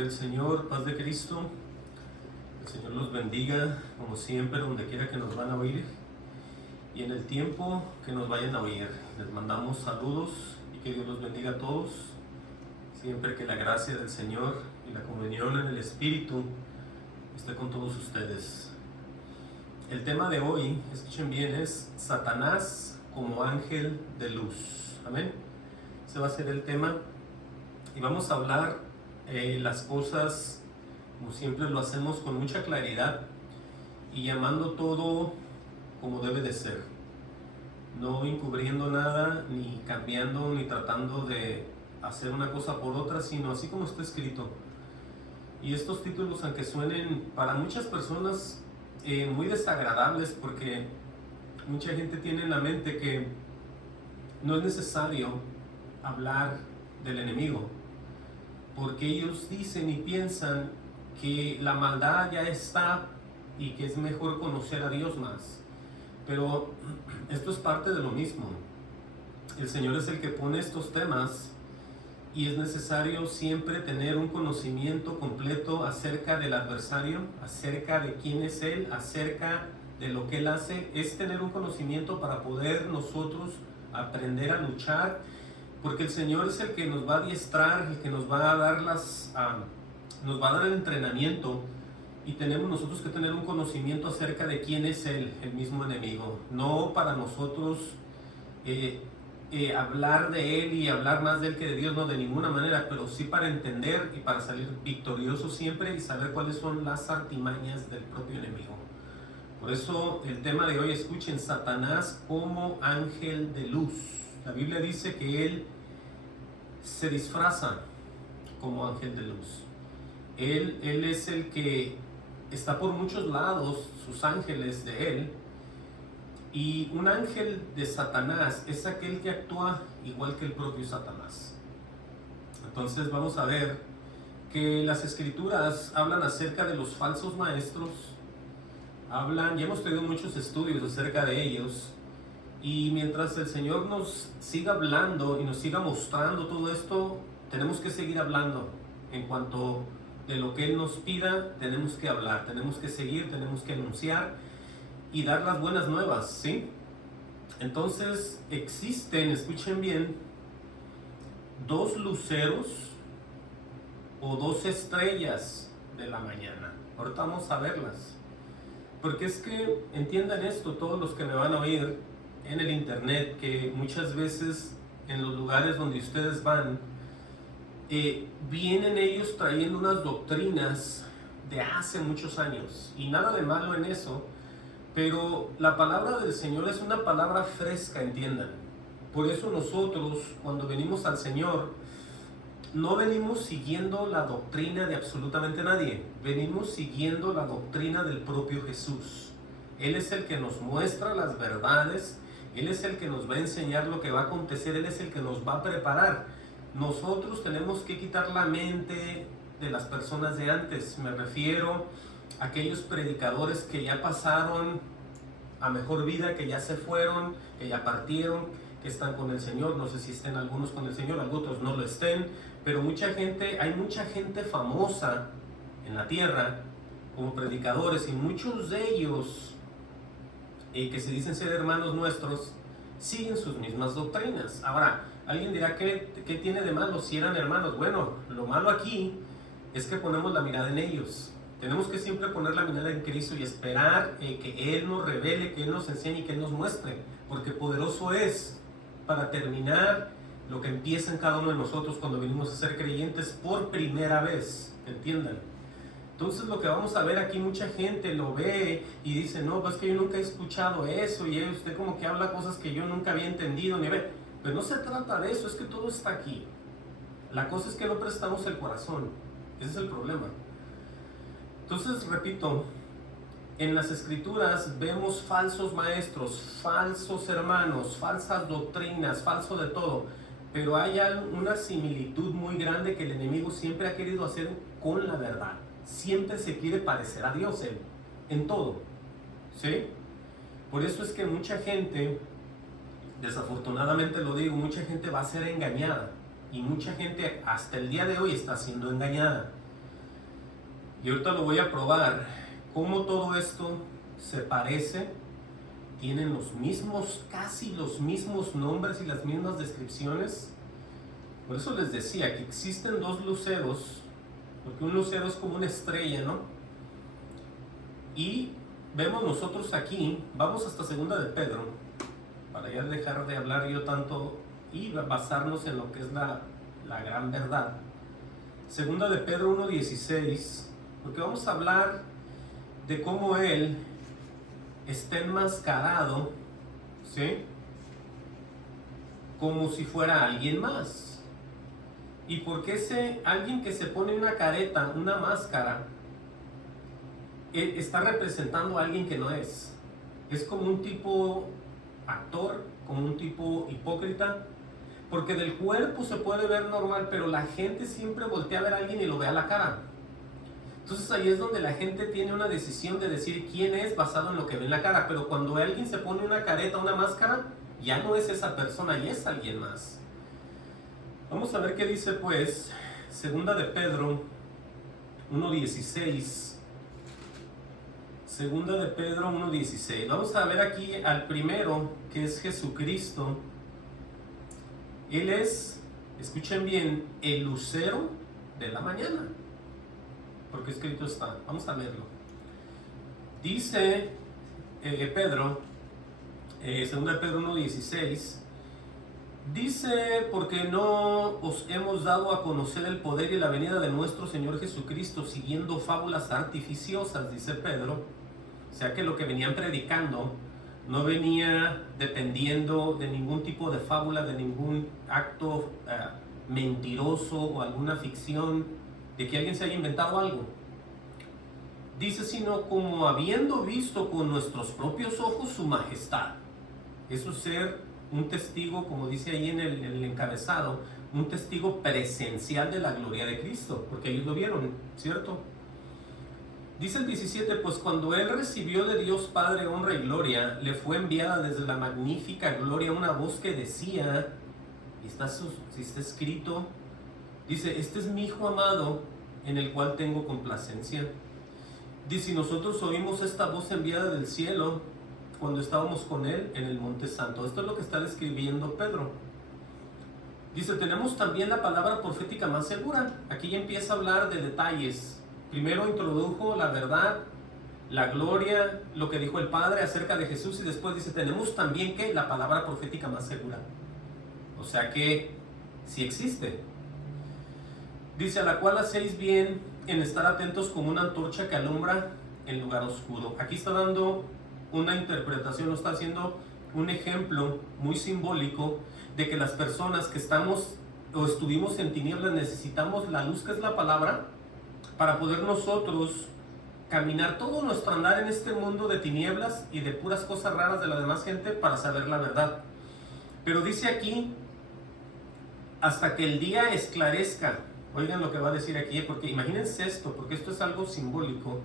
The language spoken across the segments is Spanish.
El Señor, paz de Cristo, el Señor los bendiga como siempre donde quiera que nos van a oír y en el tiempo que nos vayan a oír. Les mandamos saludos y que Dios los bendiga a todos, siempre que la gracia del Señor y la comunión en el Espíritu esté con todos ustedes. El tema de hoy, escuchen bien, es Satanás como ángel de luz. Amén. Ese va a ser el tema y vamos a hablar las cosas como siempre lo hacemos, con mucha claridad y llamando todo como debe de ser, no encubriendo nada, ni cambiando, ni tratando de hacer una cosa por otra, sino así como está escrito. Y estos títulos, aunque suenen para muchas personas muy desagradables, porque mucha gente tiene en la mente que no es necesario hablar del enemigo, porque ellos dicen y piensan que la maldad ya está y que es mejor conocer a Dios más. Pero esto es parte de lo mismo. El Señor es el que pone estos temas y es necesario siempre tener un conocimiento completo acerca del adversario, acerca de quién es Él, acerca de lo que Él hace. Es tener un conocimiento para poder nosotros aprender a luchar, porque el Señor es el que nos va a adiestrar, el que nos va a dar nos va a dar el entrenamiento, y tenemos nosotros que tener un conocimiento acerca de quién es Él, el mismo enemigo. No para nosotros hablar de Él y hablar más de Él que de Dios, no, de ninguna manera, pero sí para entender y para salir victorioso siempre y saber cuáles son las artimañas del propio enemigo. Por eso el tema de hoy, escuchen, Satanás como ángel de luz. La Biblia dice que Él se disfraza como ángel de luz. Él es el que está por muchos lados, sus ángeles de Él. Y un ángel de Satanás es aquel que actúa igual que el propio Satanás. Entonces vamos a ver que las Escrituras hablan acerca de los falsos maestros. Ya hemos tenido muchos estudios acerca de ellos. Y mientras el Señor nos siga hablando y nos siga mostrando todo esto, tenemos que seguir hablando. En cuanto de lo que Él nos pida, tenemos que hablar, tenemos que seguir, tenemos que anunciar y dar las buenas nuevas, ¿sí? Entonces existen, escuchen bien, dos luceros o dos estrellas de la mañana. Ahorita vamos a verlas. Porque es que entiendan esto, todos los que me van a oír en el internet, que muchas veces en los lugares donde ustedes van, vienen ellos trayendo unas doctrinas de hace muchos años, y nada de malo en eso, pero la palabra del Señor es una palabra fresca, entiendan. Por eso nosotros, cuando venimos al Señor, no venimos siguiendo la doctrina de absolutamente nadie, venimos siguiendo la doctrina del propio Jesús. Él es el que nos muestra las verdades, Él es el que nos va a enseñar lo que va a acontecer, Él es el que nos va a preparar. Nosotros tenemos que quitar la mente de las personas de antes. Me refiero a aquellos predicadores que ya pasaron a mejor vida, que ya se fueron, que ya partieron, que están con el Señor. No sé si estén algunos con el Señor, algunos no lo estén, pero hay mucha gente famosa en la tierra como predicadores, y muchos de ellos que se dicen ser hermanos nuestros siguen sus mismas doctrinas. Ahora, alguien dirá, ¿qué tiene de malo si eran hermanos? Bueno, lo malo aquí es que ponemos la mirada en ellos. Tenemos que siempre poner la mirada en Cristo y esperar que Él nos revele, que Él nos enseñe y que Él nos muestre, porque poderoso es para terminar lo que empieza en cada uno de nosotros cuando venimos a ser creyentes por primera vez, ¿entiendan? Entonces lo que vamos a ver aquí, mucha gente lo ve y dice, no, pues que yo nunca he escuchado eso, y usted como que habla cosas que yo nunca había entendido ni ve. Pero no se trata de eso, es que todo está aquí. La cosa es que no prestamos el corazón, ese es el problema. Entonces, repito, en las Escrituras vemos falsos maestros, falsos hermanos, falsas doctrinas, falso de todo, pero hay una similitud muy grande que el enemigo siempre ha querido hacer con la verdad. Siempre se quiere parecer a Dios en todo, ¿sí? Por eso es que mucha gente, desafortunadamente lo digo, mucha gente va a ser engañada, y mucha gente hasta el día de hoy está siendo engañada. Y ahorita lo voy a probar, cómo todo esto se parece, tienen los mismos, casi los mismos nombres y las mismas descripciones. Por eso les decía que existen dos luceros, porque un lucero es como una estrella, ¿no? Y vemos nosotros aquí, vamos hasta segunda de Pedro, para ya dejar de hablar yo tanto y basarnos en lo que es la gran verdad. Segunda de Pedro 1:16, porque vamos a hablar de cómo él está enmascarado, ¿sí? Como si fuera alguien más. Y porque ese alguien que se pone una careta, una máscara, está representando a alguien que no es. Es como un tipo actor, como un tipo hipócrita, porque del cuerpo se puede ver normal, pero la gente siempre voltea a ver a alguien y lo ve a la cara. Entonces ahí es donde la gente tiene una decisión de decir quién es basado en lo que ve en la cara, pero cuando alguien se pone una careta, una máscara, ya no es esa persona, ya es alguien más. Vamos a ver qué dice pues segunda de Pedro 1:16. Segunda de Pedro 1:16. Vamos a ver aquí al primero, que es Jesucristo. Él es, escuchen bien, el lucero de la mañana, porque escrito está. Vamos a leerlo. Dice Pedro, segunda de Pedro 1:16, dice, porque no os hemos dado a conocer el poder y la venida de nuestro Señor Jesucristo siguiendo fábulas artificiosas, dice Pedro. O sea que lo que venían predicando no venía dependiendo de ningún tipo de fábula, de ningún acto mentiroso o alguna ficción, de que alguien se haya inventado algo. Dice, sino como habiendo visto con nuestros propios ojos su majestad. Eso es ser un testigo, como dice ahí en el encabezado, un testigo presencial de la gloria de Cristo, porque ellos lo vieron, ¿cierto? Dice el 17, pues cuando él recibió de Dios Padre honra y gloria, le fue enviada desde la magnífica gloria una voz que decía, y está escrito, dice, este es mi Hijo amado, en el cual tengo complacencia. Dice, y nosotros oímos esta voz enviada del cielo, cuando estábamos con él en el Monte Santo. Esto es lo que está describiendo Pedro. Dice, tenemos también la palabra profética más segura. Aquí ya empieza a hablar de detalles. Primero introdujo la verdad, la gloria, lo que dijo el Padre acerca de Jesús, y después dice, tenemos también que la palabra profética más segura. O sea que sí existe. Dice, a la cual hacéis bien en estar atentos como una antorcha que alumbra en lugar oscuro. Aquí está dando una interpretación, lo está haciendo un ejemplo muy simbólico de que las personas que estamos o estuvimos en tinieblas necesitamos la luz que es la palabra para poder nosotros caminar todo nuestro andar en este mundo de tinieblas y de puras cosas raras de la demás gente para saber la verdad. Pero dice aquí, hasta que el día esclarezca. Oigan lo que va a decir aquí, porque imagínense esto, porque esto es algo simbólico.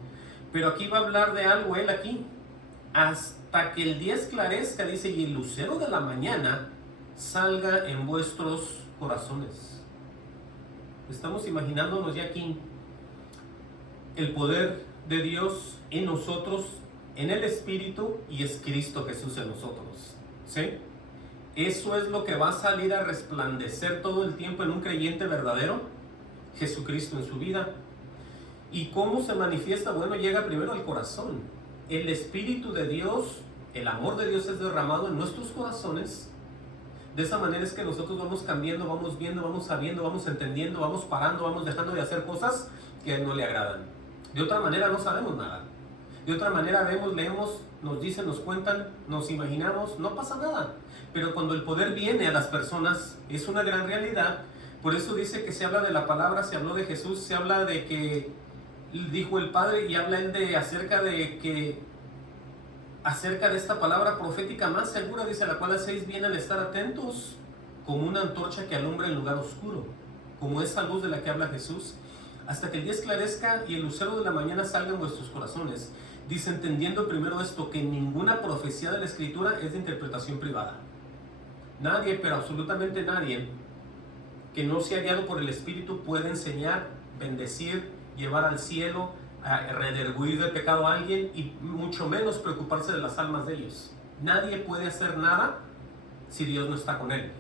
Pero aquí va a hablar de algo él aquí. Hasta que el día esclarezca, dice, y el lucero de la mañana salga en vuestros corazones. Estamos imaginándonos ya aquí el poder de Dios en nosotros, en el Espíritu, y es Cristo Jesús en nosotros, ¿sí? Eso es lo que va a salir a resplandecer todo el tiempo en un creyente verdadero, Jesucristo en su vida. ¿Y cómo se manifiesta? Bueno, llega primero al corazón. El Espíritu de Dios, el amor de Dios es derramado en nuestros corazones. De esa manera es que nosotros vamos cambiando, vamos viendo, vamos sabiendo, vamos entendiendo, vamos parando, vamos dejando de hacer cosas que a Él no le agradan. De otra manera no sabemos nada. De otra manera vemos, leemos, nos dicen, nos cuentan, nos imaginamos, no pasa nada. Pero cuando el poder viene a las personas, es una gran realidad. Por eso dice que se habla de la palabra, se habló de Jesús, se habla de que dijo el Padre, y habla él de acerca de esta palabra profética más segura, dice, a la cual hacéis bien al estar atentos, como una antorcha que alumbra en lugar oscuro, como esa luz de la que habla Jesús, hasta que el día esclarezca y el lucero de la mañana salga en vuestros corazones. Dice, entendiendo primero esto, que ninguna profecía de la Escritura es de interpretación privada. Nadie, pero absolutamente nadie, que no sea guiado por el Espíritu puede enseñar, bendecir, llevar al cielo, redarguir de pecado a alguien y mucho menos preocuparse de las almas de ellos. Nadie puede hacer nada si Dios no está con él.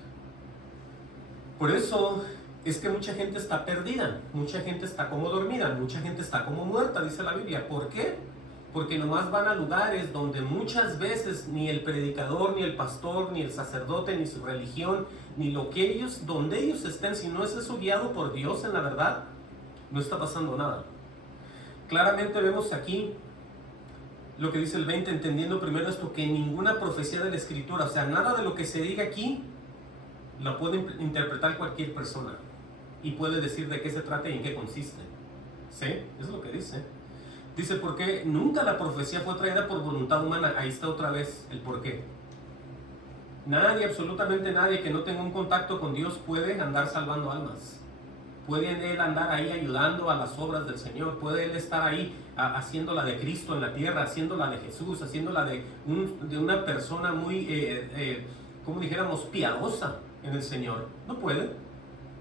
Por eso es que mucha gente está perdida, mucha gente está como dormida, mucha gente está como muerta, dice la Biblia. ¿Por qué? Porque nomás van a lugares donde muchas veces ni el predicador, ni el pastor, ni el sacerdote, ni su religión, ni lo que ellos, donde ellos estén, si no es eso guiado por Dios en la verdad, no está pasando nada. Claramente vemos aquí lo que dice el 20, entendiendo primero esto, que ninguna profecía de la Escritura, o sea, nada de lo que se diga aquí, lo puede interpretar cualquier persona y puede decir de qué se trata y en qué consiste. ¿Sí? Eso es lo que dice. Dice, porque nunca la profecía fue traída por voluntad humana. Ahí está otra vez el por qué. Nadie, absolutamente nadie que no tenga un contacto con Dios puede andar salvando almas. Puede él andar ahí ayudando a las obras del Señor. Puede él estar ahí haciendo la de Cristo en la tierra, haciendo la de Jesús, haciendo la de una persona muy, como dijéramos, piadosa en el Señor. No puede.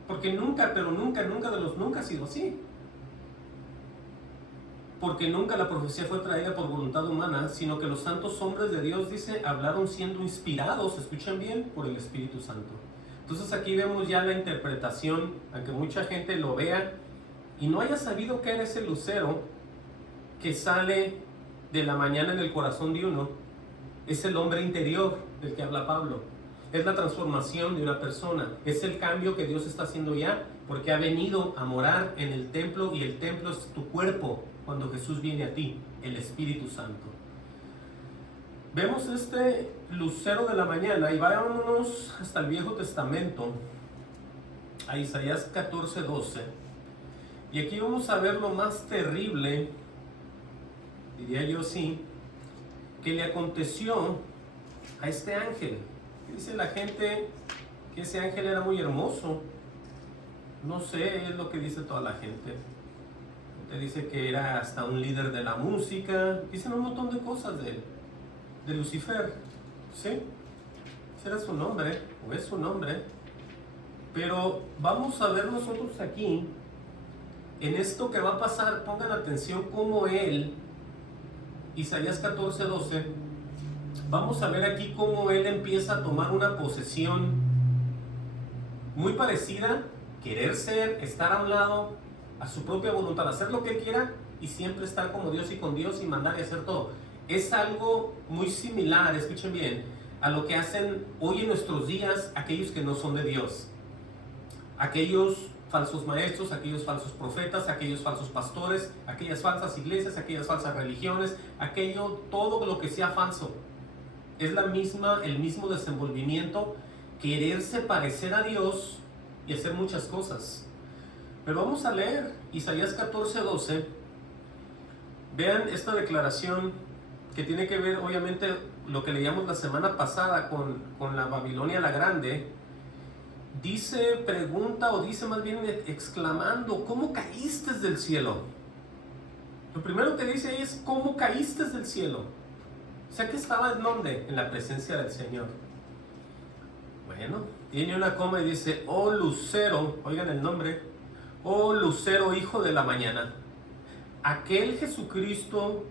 Porque nunca, pero nunca, nunca de los nunca ha sido así. Porque nunca la profecía fue traída por voluntad humana, sino que los santos hombres de Dios, dice, hablaron siendo inspirados, escuchen bien, por el Espíritu Santo. Entonces aquí vemos ya la interpretación, aunque mucha gente lo vea y no haya sabido qué era ese lucero que sale de la mañana en el corazón de uno, es el hombre interior del que habla Pablo. Es la transformación de una persona, es el cambio que Dios está haciendo ya, porque ha venido a morar en el templo y el templo es tu cuerpo. Cuando Jesús viene a ti, el Espíritu Santo. Vemos este lucero de la mañana y vámonos hasta el Viejo Testamento, a Isaías 14:12. Y aquí vamos a ver lo más terrible, diría yo sí, que le aconteció a este ángel. Dice la gente que ese ángel era muy hermoso. No sé, es lo que dice toda la gente. Dice que era hasta un líder de la música, dicen un montón de cosas de Lucifer, ¿sí? Ese era su nombre, o es su nombre, pero vamos a ver nosotros aquí, en esto que va a pasar, pongan atención cómo él, Isaías 14:12, vamos a ver aquí cómo él empieza a tomar una posesión muy parecida, querer ser, estar a un lado, a su propia voluntad, hacer lo que él quiera y siempre estar como Dios y con Dios y mandar y hacer todo. Es algo muy similar, escuchen bien, a lo que hacen hoy en nuestros días aquellos que no son de Dios. Aquellos falsos maestros, aquellos falsos profetas, aquellos falsos pastores, aquellas falsas iglesias, aquellas falsas religiones, todo lo que sea falso. Es el mismo desenvolvimiento, quererse parecer a Dios y hacer muchas cosas. Pero vamos a leer Isaías 14:12. Vean esta declaración que tiene que ver, obviamente, lo que leíamos la semana pasada con la Babilonia la Grande. Dice, pregunta, o dice más bien exclamando, ¿cómo caíste del cielo? Lo primero que dice ahí es, ¿cómo caíste del cielo? O sea, que estaba en donde, en la presencia del Señor. Bueno, tiene una coma y dice, oh lucero, oigan el nombre, oh lucero, hijo de la mañana, aquel Jesucristo,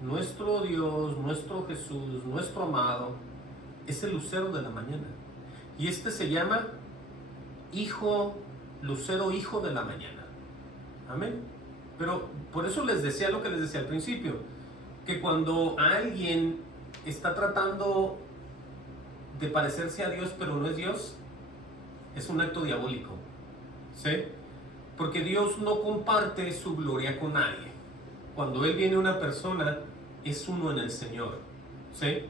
nuestro Dios, nuestro Jesús, nuestro amado, es el lucero de la mañana. Y este se llama lucero, hijo de la mañana. Amén. Pero por eso les decía lo que les decía al principio, que cuando alguien está tratando de parecerse a Dios, pero no es Dios, es un acto diabólico. ¿Sí? Porque Dios no comparte su gloria con nadie. Cuando Él viene a una persona, es uno en el Señor. ¿Sí?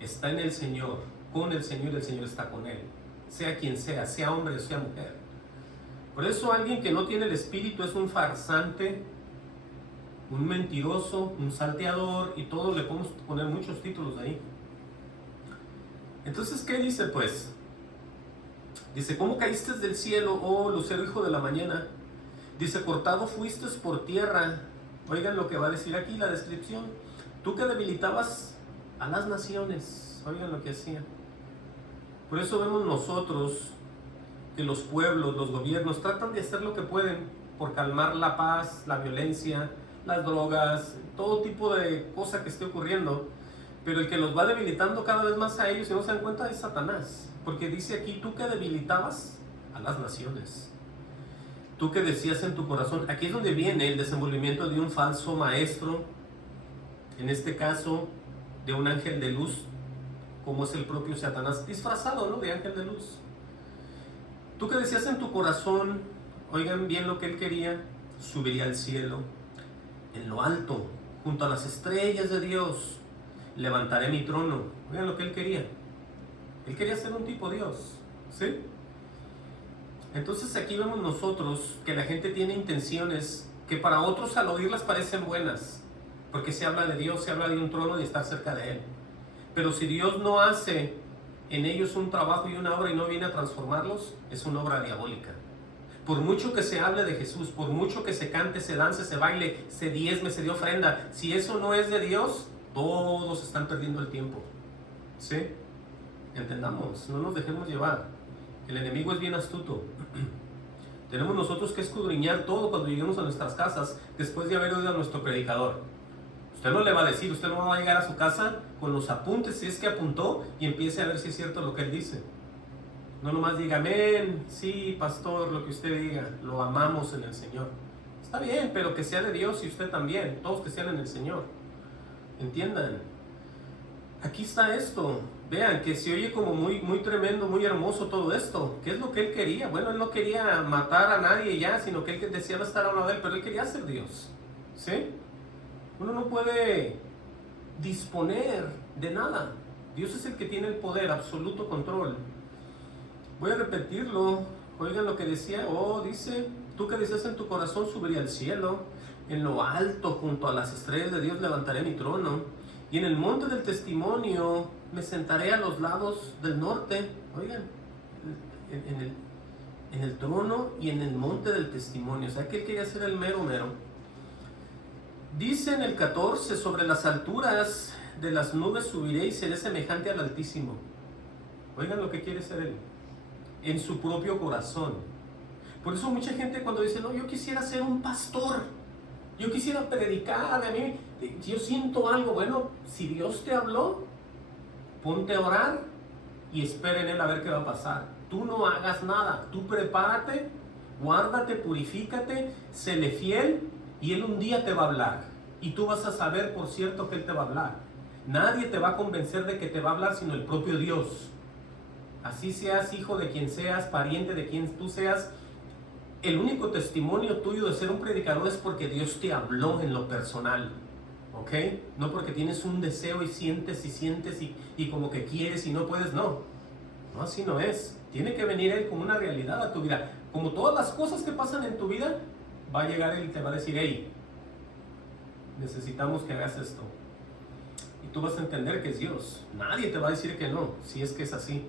Está en el Señor, con el Señor, y el Señor está con Él. Sea quien sea hombre o sea mujer. Por eso alguien que no tiene el Espíritu es un farsante, un mentiroso, un salteador, y todos le podemos poner muchos títulos ahí. Entonces, ¿qué dice pues? Dice, ¿cómo caíste del cielo, oh lucero, hijo de la mañana? Dice, cortado fuiste por tierra. Oigan lo que va a decir aquí la descripción. Tú que debilitabas a las naciones. Oigan lo que hacía. Por eso vemos nosotros que los pueblos, los gobiernos tratan de hacer lo que pueden por calmar la paz, la violencia, las drogas, todo tipo de cosa que esté ocurriendo, pero el que los va debilitando cada vez más a ellos y no se dan cuenta es Satanás, porque dice aquí, tú que debilitabas a las naciones, tú que decías en tu corazón, aquí es donde viene el desenvolvimiento de un falso maestro, en este caso de un ángel de luz, como es el propio Satanás, disfrazado, ¿no?, de ángel de luz. Tú que decías en tu corazón, oigan bien lo que él quería, subiría al cielo, en lo alto, junto a las estrellas de Dios, levantaré mi trono. Oigan lo que él quería. Él quería ser un tipo Dios, ¿sí? Entonces aquí vemos nosotros que la gente tiene intenciones que para otros al oírlas parecen buenas, porque se habla de Dios, se habla de un trono y estar cerca de él. Pero si Dios no hace en ellos un trabajo y una obra y no viene a transformarlos, es una obra diabólica. Por mucho que se hable de Jesús, por mucho que se cante, se dance, se baile, se diezme, se dé ofrenda, si eso no es de Dios, todos están perdiendo el tiempo. ¿Sí? Entendamos, no nos dejemos llevar. El enemigo es bien astuto. Tenemos nosotros que escudriñar todo cuando lleguemos a nuestras casas después de haber oído a nuestro predicador. Usted no le va a decir, usted no va a llegar a su casa con los apuntes, si es que apuntó, y empiece a ver si es cierto lo que él dice. No nomás diga, amén, sí, pastor, lo que usted diga, lo amamos en el Señor. Está bien, pero que sea de Dios y usted también, todos que sean en el Señor. Entiendan. Aquí está esto. Vean que se oye como muy tremendo, muy hermoso todo esto. ¿Qué es lo que él quería? Bueno, él no quería matar a nadie ya, sino que él deseaba estar a un lado de él, pero él quería ser Dios. ¿Sí? Uno no puede disponer de nada. Dios es el que tiene el poder, absoluto control. Voy a repetirlo. Oigan lo que decía. Dice, tú que decías en tu corazón, subiría al cielo. En lo alto, junto a las estrellas de Dios, levantaré mi trono. Y en el monte del testimonio me sentaré a los lados del norte. Oigan, en el trono y en el monte del testimonio. O sea, que él quería ser el mero mero. Dice en el 14, sobre las alturas de las nubes subiré y seré semejante al Altísimo. Oigan lo que quiere ser él. En su propio corazón. Por eso mucha gente cuando dice, no, yo quisiera ser un pastor, yo quisiera predicar, a mí, yo siento algo. Bueno, si Dios te habló, ponte a orar y espera en él a ver qué va a pasar. Tú no hagas nada, tú prepárate, guárdate, purifícate, séle fiel y él un día te va a hablar. Y tú vas a saber, por cierto, que él te va a hablar. Nadie te va a convencer de que te va a hablar sino el propio Dios. Así seas hijo de quien seas, pariente de quien tú seas, el único testimonio tuyo de ser un predicador es porque Dios te habló en lo personal, ¿ok? No porque tienes un deseo y sientes y como que quieres y no puedes, no. No, así no es. Tiene que venir Él con una realidad a tu vida. Como todas las cosas que pasan en tu vida, va a llegar Él y te va a decir, hey, necesitamos que hagas esto. Y tú vas a entender que es Dios. Nadie te va a decir que no, si es que es así.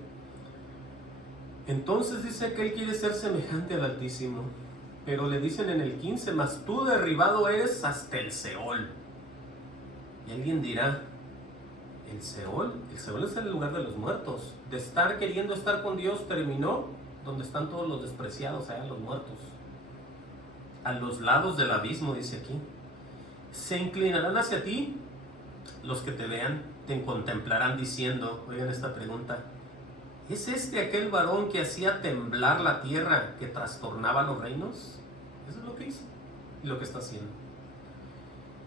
Entonces dice que él quiere ser semejante al Altísimo. Pero le dicen en el 15, mas tú derribado eres hasta el Seol. Y alguien dirá, ¿el Seol? El Seol es el lugar de los muertos. De estar queriendo estar con Dios terminó donde están todos los despreciados, allá los muertos. A los lados del abismo, dice aquí. Se inclinarán hacia ti los que te vean, te contemplarán diciendo, oigan esta pregunta, ¿es este aquel varón que hacía temblar la tierra, que trastornaba los reinos? Eso es lo que hizo y lo que está haciendo.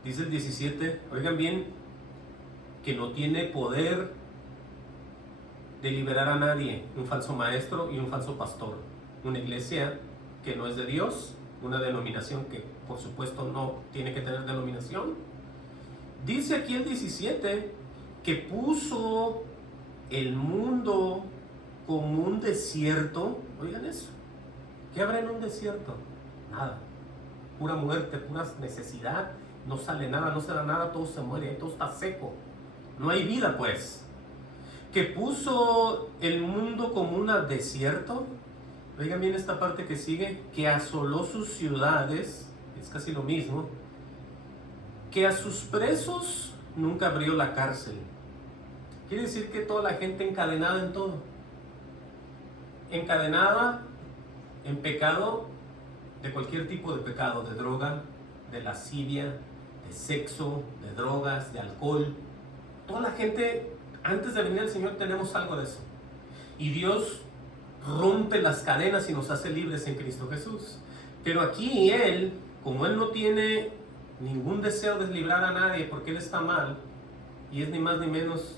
Dice el 17, oigan bien, que no tiene poder de liberar a nadie, un falso maestro y un falso pastor. Una iglesia que no es de Dios, una denominación que por supuesto no tiene que tener denominación. Dice aquí el 17 que puso el mundo como un desierto. Oigan eso. ¿Qué habrá en un desierto? Nada. Pura muerte, pura necesidad. No sale nada, no se da nada, todo se muere, todo está seco. No hay vida, pues. Que puso el mundo como un desierto. Oigan bien esta parte que sigue. Que asoló sus ciudades. Es casi lo mismo. Que a sus presos nunca abrió la cárcel. Quiere decir que toda la gente encadenada en todo. Encadenada en pecado, de cualquier tipo de pecado, de droga, de lascivia, de sexo, de drogas, de alcohol. Toda la gente, antes de venir al Señor, tenemos algo de eso. Y Dios rompe las cadenas y nos hace libres en Cristo Jesús. Pero aquí Él, como Él no tiene ningún deseo de librar a nadie porque Él está mal, y es ni más ni menos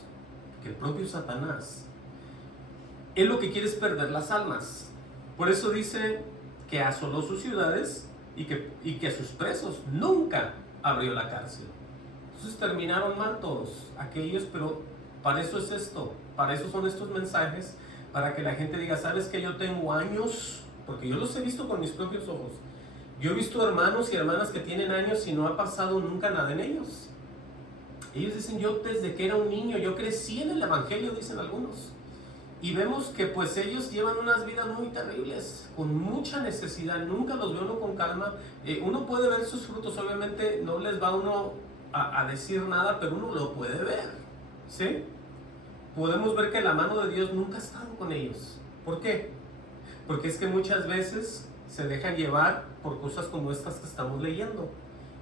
que el propio Satanás, Él lo que quiere es perder las almas. Por eso dice que asoló sus ciudades y que a sus presos nunca abrió la cárcel. Entonces terminaron mal todos aquellos, pero para eso es esto, para eso son estos mensajes, para que la gente diga, ¿sabes que yo tengo años? Porque yo los he visto con mis propios ojos. Yo he visto hermanos y hermanas que tienen años y no ha pasado nunca nada en ellos. Ellos dicen, yo desde que era un niño, yo crecí en el Evangelio, dicen algunos. Y vemos que pues ellos llevan unas vidas muy terribles, con mucha necesidad, nunca los ve uno con calma. Uno puede ver sus frutos, obviamente no les va uno a decir nada, pero uno lo puede ver, ¿sí? Podemos ver que la mano de Dios nunca ha estado con ellos. ¿Por qué? Porque es que muchas veces se dejan llevar por cosas como estas que estamos leyendo.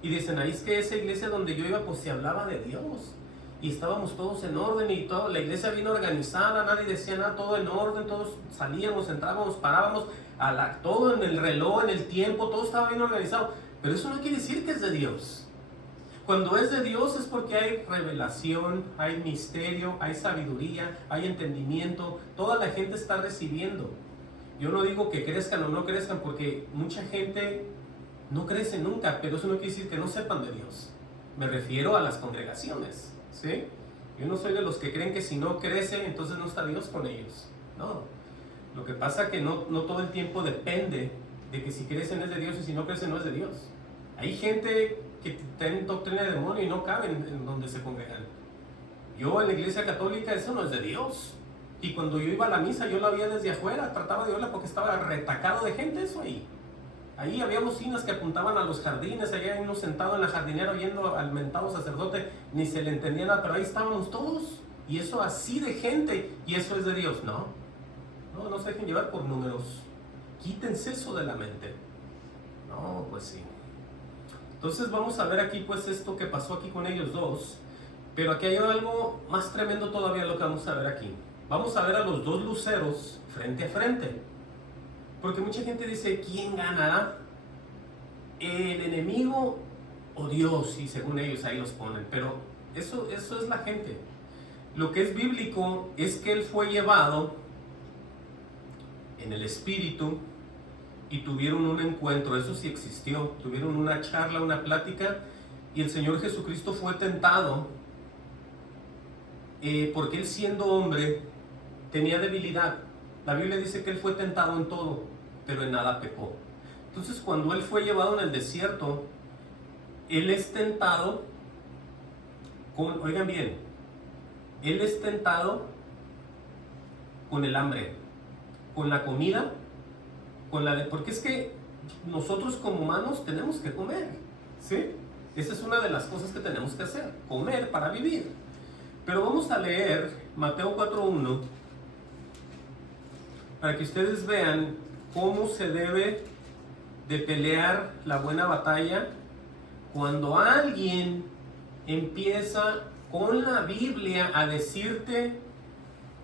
Y dicen, ahí es que esa iglesia donde yo iba, pues se hablaba de Dios. Y estábamos todos en orden y todo, la iglesia bien organizada, nadie decía nada, todo en orden, todos salíamos, entrábamos, parábamos, todo en el reloj, en el tiempo, todo estaba bien organizado. Pero eso no quiere decir que es de Dios. Cuando es de Dios es porque hay revelación, hay misterio, hay sabiduría, hay entendimiento, toda la gente está recibiendo. Yo no digo que crezcan o no crezcan porque mucha gente no crece nunca, pero eso no quiere decir que no sepan de Dios. Me refiero a las congregaciones, ¿sí? Yo no soy de los que creen que si no crece, entonces no está Dios con ellos. No. Lo que pasa es que no todo el tiempo depende de que si crecen es de Dios y si no crecen no es de Dios. Hay gente que tienen doctrina de demonio y no caben en donde se congregan. Yo en la iglesia católica, eso no es de Dios. Y cuando yo iba a la misa, yo la veía desde afuera, trataba de verla porque estaba retacado de gente eso ahí. Ahí había bocinas que apuntaban a los jardines, allá uno sentado en la jardinera oyendo al mentado sacerdote, ni se le entendía nada, pero ahí estábamos todos. Y eso así de gente, y eso es de Dios. No se dejen llevar por números. Quítense eso de la mente. No, pues sí. Entonces vamos a ver aquí pues esto que pasó aquí con ellos dos. Pero aquí hay algo más tremendo todavía lo que vamos a ver aquí. Vamos a ver a los dos luceros frente a frente. Porque mucha gente dice, ¿quién ganará? ¿El enemigo o Dios? Y según ellos ahí los ponen. Pero eso es la gente. Lo que es bíblico es que él fue llevado en el espíritu y tuvieron un encuentro. Eso sí existió. Tuvieron una charla, una plática. Y el Señor Jesucristo fue tentado porque él siendo hombre tenía debilidad. La Biblia dice que él fue tentado en todo, pero en nada pecó. Entonces cuando él fue llevado en el desierto, él es tentado oigan bien, él es tentado con el hambre, con la comida, porque es que nosotros como humanos tenemos que comer, ¿sí? Esa es una de las cosas que tenemos que hacer, comer para vivir. Pero vamos a leer Mateo 4:1 para que ustedes vean cómo se debe de pelear la buena batalla cuando alguien empieza con la Biblia a decirte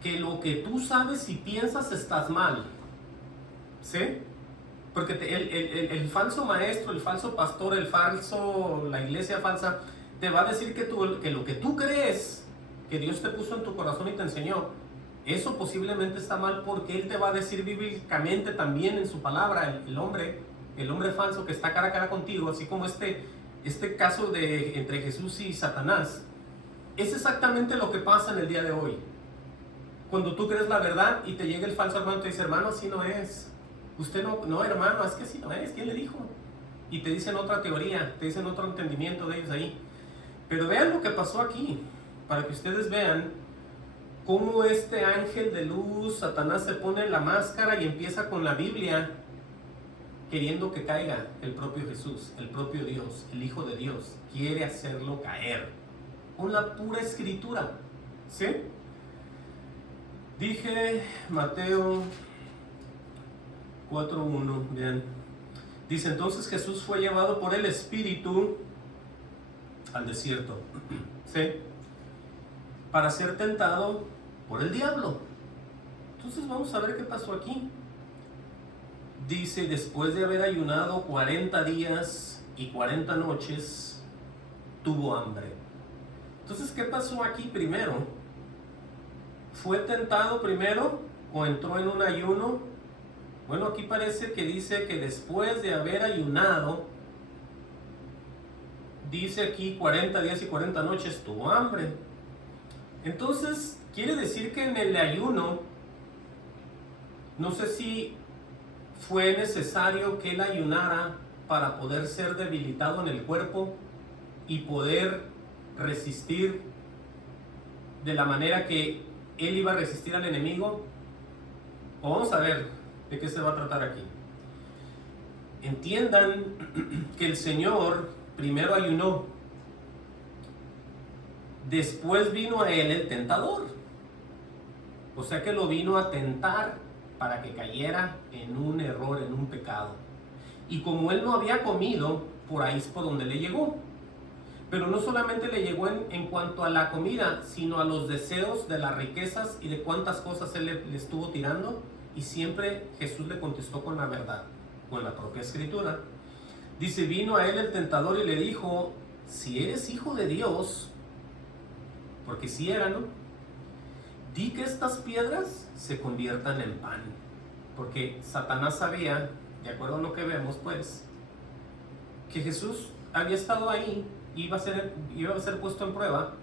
que lo que tú sabes y piensas estás mal, ¿sí? Porque el falso maestro, el falso pastor, la iglesia falsa te va a decir que lo que tú crees que Dios te puso en tu corazón y te enseñó, eso posiblemente está mal, porque Él te va a decir bíblicamente también en su palabra, el hombre falso que está cara a cara contigo, así como este caso entre Jesús y Satanás. Es exactamente lo que pasa en el día de hoy. Cuando tú crees la verdad y te llega el falso hermano y te dice, hermano, así no es. Usted no, hermano, es que así no es. ¿Quién le dijo? Y te dicen otra teoría, te dicen otro entendimiento de ellos ahí. Pero vean lo que pasó aquí, para que ustedes vean cómo este ángel de luz, Satanás, se pone la máscara y empieza con la Biblia, queriendo que caiga el propio Jesús, el propio Dios, el Hijo de Dios. Quiere hacerlo caer con la pura escritura, ¿sí? Dije Mateo 4:1, bien. Dice, entonces Jesús fue llevado por el Espíritu al desierto, ¿sí? Para ser tentado por el diablo. Entonces vamos a ver qué pasó aquí. Dice, después de haber ayunado 40 días y 40 noches, tuvo hambre. Entonces, ¿qué pasó aquí primero? ¿Fue tentado primero o entró en un ayuno? Bueno, aquí parece que dice que después de haber ayunado, dice aquí 40 días y 40 noches, tuvo hambre. Entonces, quiere decir que en el ayuno, no sé si fue necesario que él ayunara para poder ser debilitado en el cuerpo y poder resistir de la manera que él iba a resistir al enemigo. O vamos a ver de qué se va a tratar aquí. Entiendan que el Señor primero ayunó, después vino a él el tentador. O sea que lo vino a tentar para que cayera en un error, en un pecado. Y como él no había comido, por ahí es por donde le llegó. Pero no solamente le llegó en cuanto a la comida, sino a los deseos de las riquezas y de cuántas cosas él le estuvo tirando. Y siempre Jesús le contestó con la verdad, con la propia escritura. Dice, vino a él el tentador y le dijo, si eres hijo de Dios, porque si era, ¿no? Di que estas piedras se conviertan en pan. Porque Satanás sabía, de acuerdo a lo que vemos, pues, que Jesús había estado ahí, iba a ser puesto en prueba.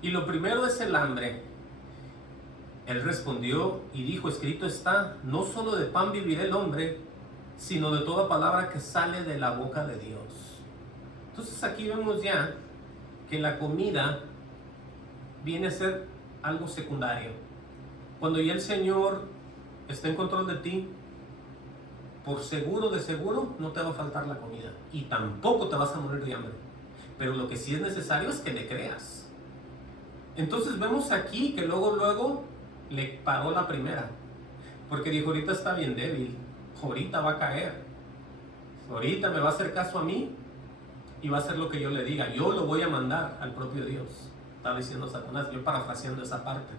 Y lo primero es el hambre. Él respondió y dijo, escrito está, no solo de pan vivirá el hombre, sino de toda palabra que sale de la boca de Dios. Entonces aquí vemos ya que la comida viene a ser algo secundario. Cuando ya el Señor está en control de ti, por seguro de seguro no te va a faltar la comida y tampoco te vas a morir de hambre. Pero lo que sí es necesario es que le creas. Entonces vemos aquí que luego le paró la primera, porque dijo, ahorita está bien débil, ahorita va a caer, ahorita me va a hacer caso a mí y va a hacer lo que yo le diga, yo lo voy a mandar al propio Dios. Estaba diciendo Satanás, yo parafraseando esa parte.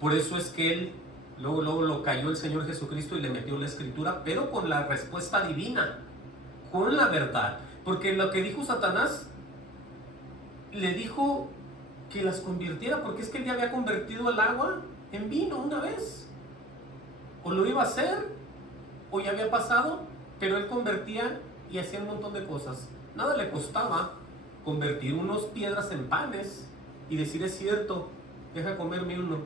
Por eso es que él luego lo cayó el Señor Jesucristo y le metió la escritura, pero con la respuesta divina, con la verdad. Porque lo que dijo Satanás, le dijo que las convirtiera, porque es que él ya había convertido el agua en vino una vez. O lo iba a hacer, o ya había pasado, pero él convertía y hacía un montón de cosas. Nada le costaba convertir unas piedras en panes y decir, es cierto, deja comerme uno.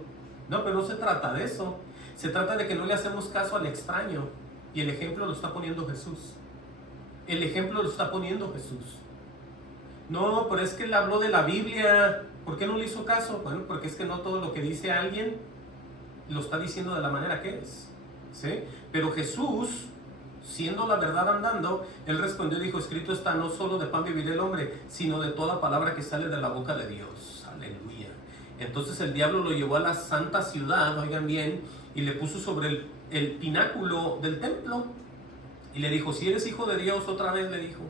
No, pero no se trata de eso. Se trata de que no le hacemos caso al extraño. Y el ejemplo lo está poniendo Jesús. El ejemplo lo está poniendo Jesús. No, pero es que él habló de la Biblia. ¿Por qué no le hizo caso? Bueno, porque es que no todo lo que dice alguien lo está diciendo de la manera que es. ¿Sí? Pero Jesús, siendo la verdad andando, él respondió y dijo, escrito está, no solo de pan vivirá el hombre, sino de toda palabra que sale de la boca de Dios. Aleluya. Entonces el diablo lo llevó a la santa ciudad, oigan bien, y le puso sobre el pináculo del templo. Y le dijo, si eres hijo de Dios, otra vez le dijo,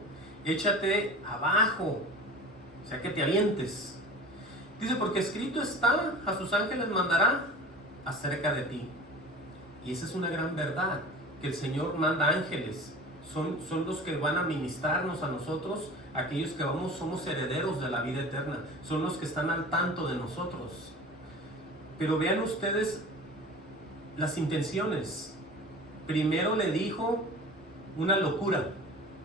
échate abajo, o sea que te avientes. Dice, porque escrito está, a sus ángeles mandará acerca de ti. Y esa es una gran verdad, que el Señor manda ángeles. Son los que van a ministrarnos a nosotros, aquellos que somos herederos de la vida eterna. Son los que están al tanto de nosotros. Pero vean ustedes las intenciones. Primero le dijo una locura,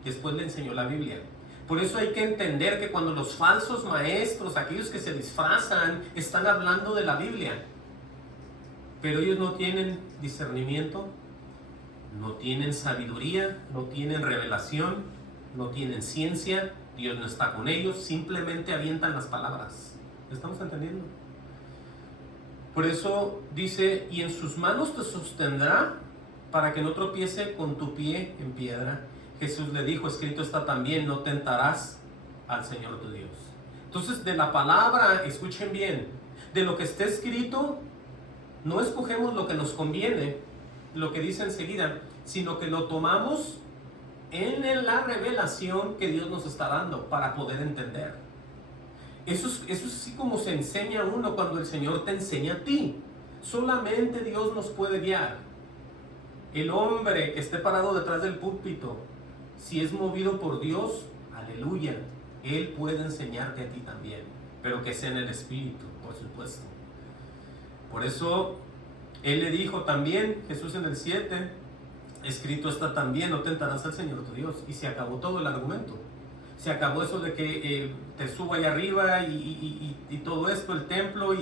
después le enseñó la Biblia. Por eso hay que entender que cuando los falsos maestros, aquellos que se disfrazan, están hablando de la Biblia, pero ellos no tienen discernimiento, no tienen sabiduría, no tienen revelación, no tienen ciencia, Dios no está con ellos, simplemente avientan las palabras. ¿Estamos entendiendo? Por eso dice, y en sus manos te sostendrá para que no tropiece con tu pie en piedra. Jesús le dijo, escrito está también, no tentarás al Señor tu Dios. Entonces, de la palabra, escuchen bien, de lo que está escrito, no escogemos lo que nos conviene, lo que dice enseguida, sino que lo tomamos en la revelación que Dios nos está dando para poder entender. Eso es así como se enseña a uno cuando el Señor te enseña a ti. Solamente Dios nos puede guiar. El hombre que esté parado detrás del púlpito, si es movido por Dios, aleluya, Él puede enseñarte a ti también, pero que sea en el Espíritu, por supuesto. Por eso Él le dijo también, Jesús en el 7, escrito está también, no tentarás al Señor tu Dios. Y se acabó todo el argumento. Se acabó eso de que te suba allá arriba y todo esto, el templo,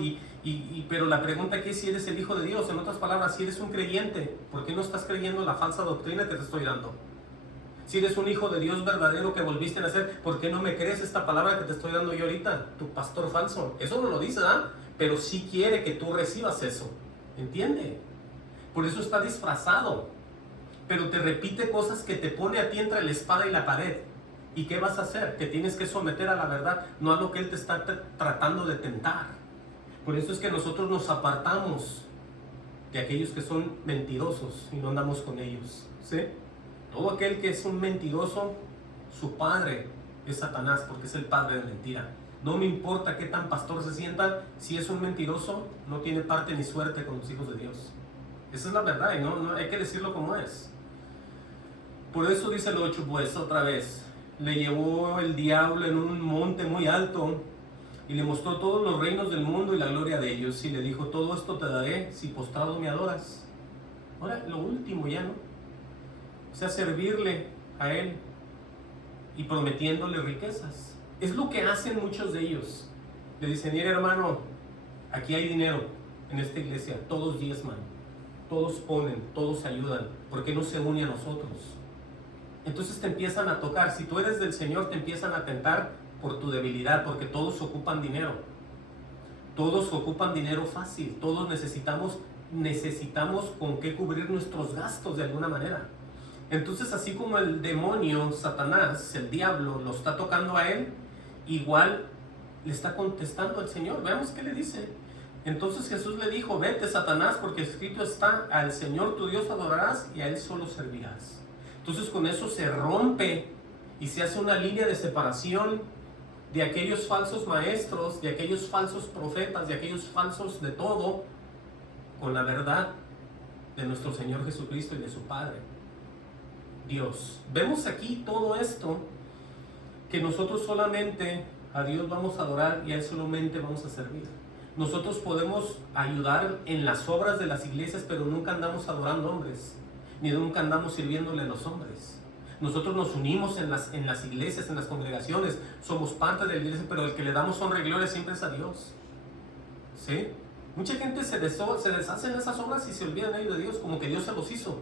pero la pregunta aquí es si eres el Hijo de Dios. En otras palabras, si eres un creyente, ¿por qué no estás creyendo la falsa doctrina que te estoy dando? Si eres un hijo de Dios verdadero que volviste a nacer, ¿por qué no me crees esta palabra que te estoy dando yo ahorita? Tu pastor falso. Eso no lo dice, ¿ah? Pero sí quiere que tú recibas eso. ¿Entiende? Por eso está disfrazado. Pero te repite cosas que te pone a ti entre la espada y la pared. ¿Y qué vas a hacer? Te tienes que someter a la verdad, no a lo que Él te está tratando de tentar. Por eso es que nosotros nos apartamos de aquellos que son mentirosos y no andamos con ellos. ¿Sí? Todo aquel que es un mentiroso, su padre es Satanás, porque es el padre de mentira. No me importa qué tan pastor se sienta, si es un mentiroso, no tiene parte ni suerte con los hijos de Dios. Esa es la verdad y no hay que decirlo como es. Por eso dice el 8, pues otra vez, le llevó el diablo en un monte muy alto y le mostró todos los reinos del mundo y la gloria de ellos, y le dijo: todo esto te daré si postrado me adoras. Ahora, lo último ya, ¿no? O sea, servirle a Él y prometiéndole riquezas. Es lo que hacen muchos de ellos. Le dicen: mira, hermano, aquí hay dinero en esta iglesia, todos diezman, todos ponen, todos ayudan, ¿por qué no se une a nosotros? Entonces te empiezan a tocar. Si tú eres del Señor, te empiezan a tentar por tu debilidad, porque todos ocupan dinero. Todos ocupan dinero fácil. Todos necesitamos con qué cubrir nuestros gastos de alguna manera. Entonces, así como el demonio, Satanás, el diablo, lo está tocando a él, igual le está contestando al Señor. Veamos qué le dice. Entonces Jesús le dijo: vete, Satanás, porque escrito está: al Señor tu Dios adorarás y a Él solo servirás. Entonces con eso se rompe y se hace una línea de separación de aquellos falsos maestros, de aquellos falsos profetas, de aquellos falsos de todo, con la verdad de nuestro Señor Jesucristo y de su Padre, Dios. Vemos aquí todo esto, que nosotros solamente a Dios vamos a adorar y a Él solamente vamos a servir. Nosotros podemos ayudar en las obras de las iglesias, pero nunca andamos adorando hombres, ni nunca andamos sirviéndole a los hombres. Nosotros nos unimos en las iglesias, en las congregaciones, somos parte de la iglesia, pero el que le damos honra y gloria siempre es a Dios. ¿Sí? Mucha gente se deshace en esas obras y se olvidan ellos de Dios, como que Dios se los hizo.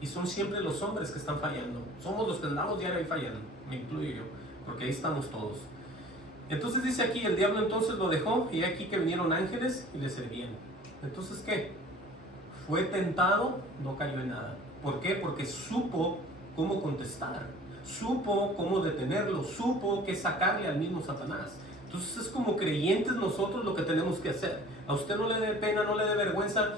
Y son siempre los hombres que están fallando. Somos los que andamos diario ahí fallando, me incluyo yo, porque ahí estamos todos. Entonces dice aquí: el diablo entonces lo dejó, y aquí que vinieron ángeles y le servían. Entonces, ¿qué? Fue tentado, no cayó en nada. ¿Por qué? Porque supo cómo contestar, supo cómo detenerlo, supo qué sacarle al mismo Satanás. Entonces es como creyentes nosotros lo que tenemos que hacer. A usted no le dé pena, no le dé vergüenza,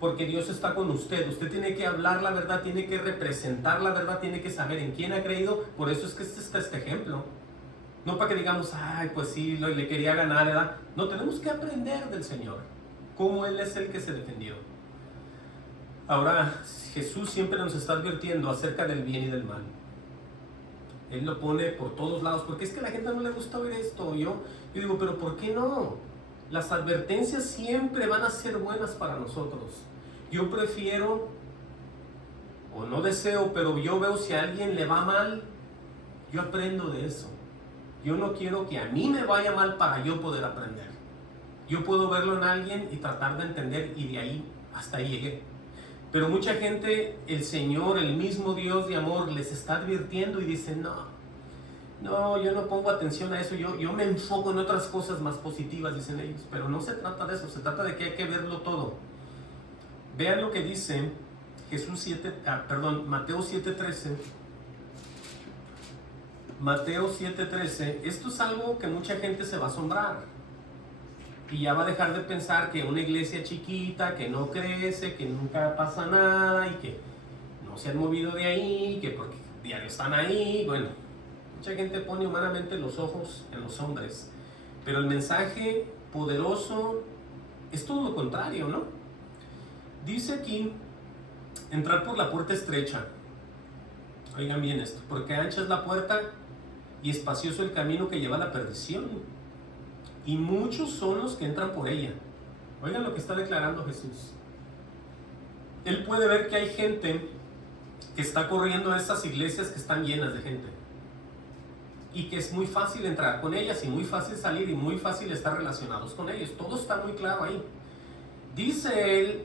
porque Dios está con usted. Usted tiene que hablar la verdad, tiene que representar la verdad, tiene que saber en quién ha creído. Por eso es que está este ejemplo. No para que digamos: ay, pues sí, le quería ganar, ¿verdad? No, tenemos que aprender del Señor, cómo Él es el que se defendió. Ahora, Jesús siempre nos está advirtiendo acerca del bien y del mal. Él lo pone por todos lados, porque es que a la gente no le gusta oír esto. Yo digo: pero ¿por qué no? Las advertencias siempre van a ser buenas para nosotros. Yo prefiero, o no deseo, pero yo veo si a alguien le va mal, yo aprendo de eso. Yo no quiero que a mí me vaya mal para yo poder aprender. Yo puedo verlo en alguien y tratar de entender, y de ahí, hasta ahí llegué. Pero mucha gente, el Señor, el mismo Dios de amor, les está advirtiendo y dicen: no, yo no pongo atención a eso, yo me enfoco en otras cosas más positivas, dicen ellos. Pero no se trata de eso, se trata de que hay que verlo todo. Vean lo que dice Mateo 7:13. Mateo 7:13. Esto es algo que mucha gente se va a asombrar. Y ya va a dejar de pensar que una iglesia chiquita, que no crece, que nunca pasa nada, y que no se han movido de ahí, que porque diario están ahí. Bueno, mucha gente pone humanamente los ojos en los hombres, Pero el mensaje poderoso es todo lo contrario, ¿no? Dice aquí, entrar por la puerta estrecha. Oigan bien esto, porque ancha es la puerta y espacioso el camino que lleva a la perdición, y muchos son los que entran por ella. Oigan lo que está declarando Jesús. Él puede ver que hay gente que está corriendo a esas iglesias que están llenas de gente, y que es muy fácil entrar con ellas y muy fácil salir y muy fácil estar relacionados con ellos. Todo está muy claro ahí. Dice él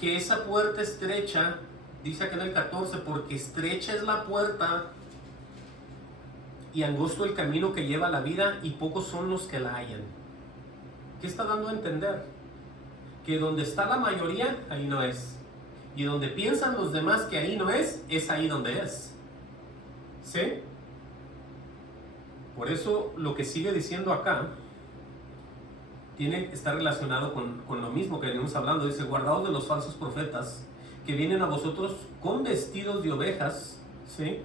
que esa puerta estrecha, dice aquí en el 14, porque estrecha es la puerta y angosto el camino que lleva a la vida, y pocos son los que la hallan. ¿Qué está dando a entender? Que donde está la mayoría, ahí no es. Y donde piensan los demás que ahí no es ahí donde es. ¿Sí? Por eso lo que sigue diciendo acá está relacionado con lo mismo que venimos hablando. Dice, guardaos de los falsos profetas que vienen a vosotros con vestidos de ovejas, ¿sí?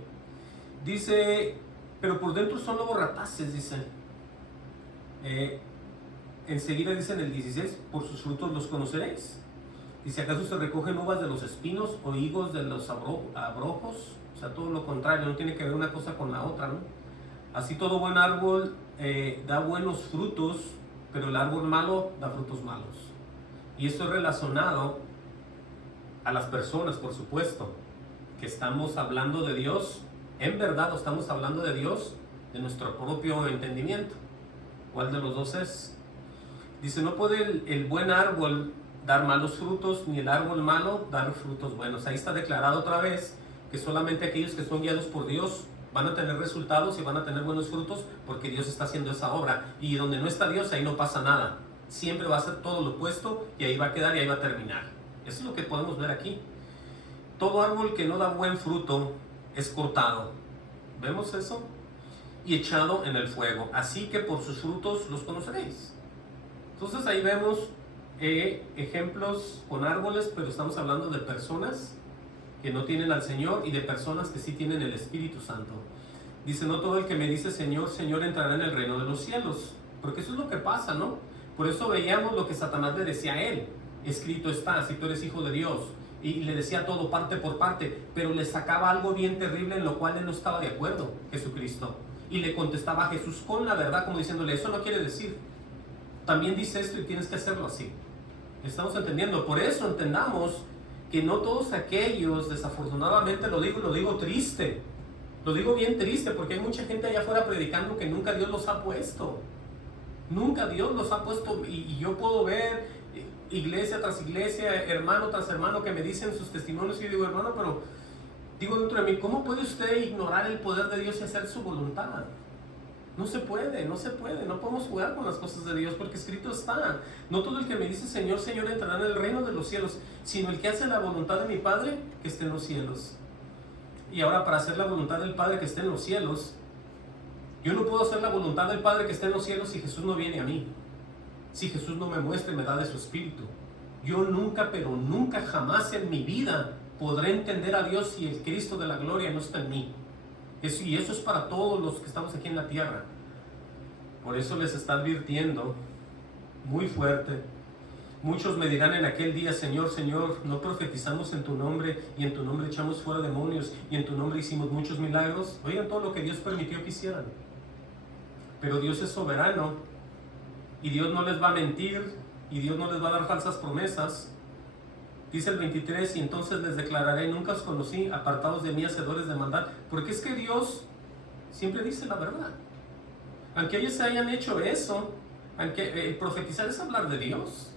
Dice, pero por dentro son lobos rapaces, dice. Enseguida dice en el 16, por sus frutos los conoceréis. Dice, ¿acaso se recogen uvas de los espinos o higos de los abrojos? O sea, todo lo contrario, no tiene que ver una cosa con la otra, ¿no? Así todo buen árbol da buenos frutos, pero el árbol malo da frutos malos. Y esto es relacionado a las personas, por supuesto, que estamos hablando de Dios, en verdad, o estamos hablando de Dios de nuestro propio entendimiento. ¿Cuál de los dos es? Dice, no puede el buen árbol dar malos frutos, ni el árbol malo dar frutos buenos. Ahí está declarado otra vez que solamente aquellos que son guiados por Dios van a tener resultados y van a tener buenos frutos, porque Dios está haciendo esa obra. Y donde no está Dios, ahí no pasa nada. Siempre va a ser todo lo opuesto, y ahí va a quedar y ahí va a terminar. Eso es lo que podemos ver aquí. Todo árbol que no da buen fruto es cortado. ¿Vemos eso? Y echado en el fuego. Así que por sus frutos los conoceréis. Entonces ahí vemos ejemplos con árboles, pero estamos hablando de personas que no tienen al Señor y de personas que sí tienen el Espíritu Santo. Dice, no todo el que me dice Señor, Señor entrará en el reino de los cielos. Porque eso es lo que pasa, ¿no? Por eso veíamos lo que Satanás le decía a él. Escrito está, si tú eres hijo de Dios. Y le decía todo parte por parte, pero le sacaba algo bien terrible en lo cual él no estaba de acuerdo, Jesucristo. Y le contestaba a Jesús con la verdad, como diciéndole, eso no quiere decir. También dice esto y tienes que hacerlo así. ¿Estamos entendiendo? Por eso entendamos que no todos aquellos, desafortunadamente lo digo triste, lo digo bien triste, porque hay mucha gente allá afuera predicando que nunca Dios los ha puesto. Nunca Dios los ha puesto, y yo puedo ver iglesia tras iglesia, hermano tras hermano que me dicen sus testimonios, y yo digo, hermano, pero digo dentro de mí, ¿cómo puede usted ignorar el poder de Dios y hacer su voluntad? No se puede, no podemos jugar con las cosas de Dios, porque escrito está, no todo el que me dice Señor, Señor entrará en el reino de los cielos, sino el que hace la voluntad de mi Padre que esté en los cielos. Y ahora, para hacer la voluntad del Padre que esté en los cielos, yo no puedo hacer la voluntad del Padre que esté en los cielos si Jesús no viene a mí, si Jesús no me muestra y me da de su Espíritu. Yo nunca, pero nunca, jamás en mi vida podré entender a Dios si el Cristo de la gloria no está en mí. Y eso es para todos los que estamos aquí en la tierra. Por eso les está advirtiendo muy fuerte. Muchos me dirán en aquel día, Señor, Señor, no profetizamos en tu nombre, y en tu nombre echamos fuera demonios, y en tu nombre hicimos muchos milagros. Oigan todo lo que Dios permitió que hicieran. Pero Dios es soberano, y Dios no les va a mentir, y Dios no les va a dar falsas promesas. Dice el 23, y entonces les declararé, nunca os conocí, apartados de mí, hacedores de maldad. Porque es que Dios siempre dice la verdad. Aunque ellos se hayan hecho eso, aunque profetizar es hablar de Dios.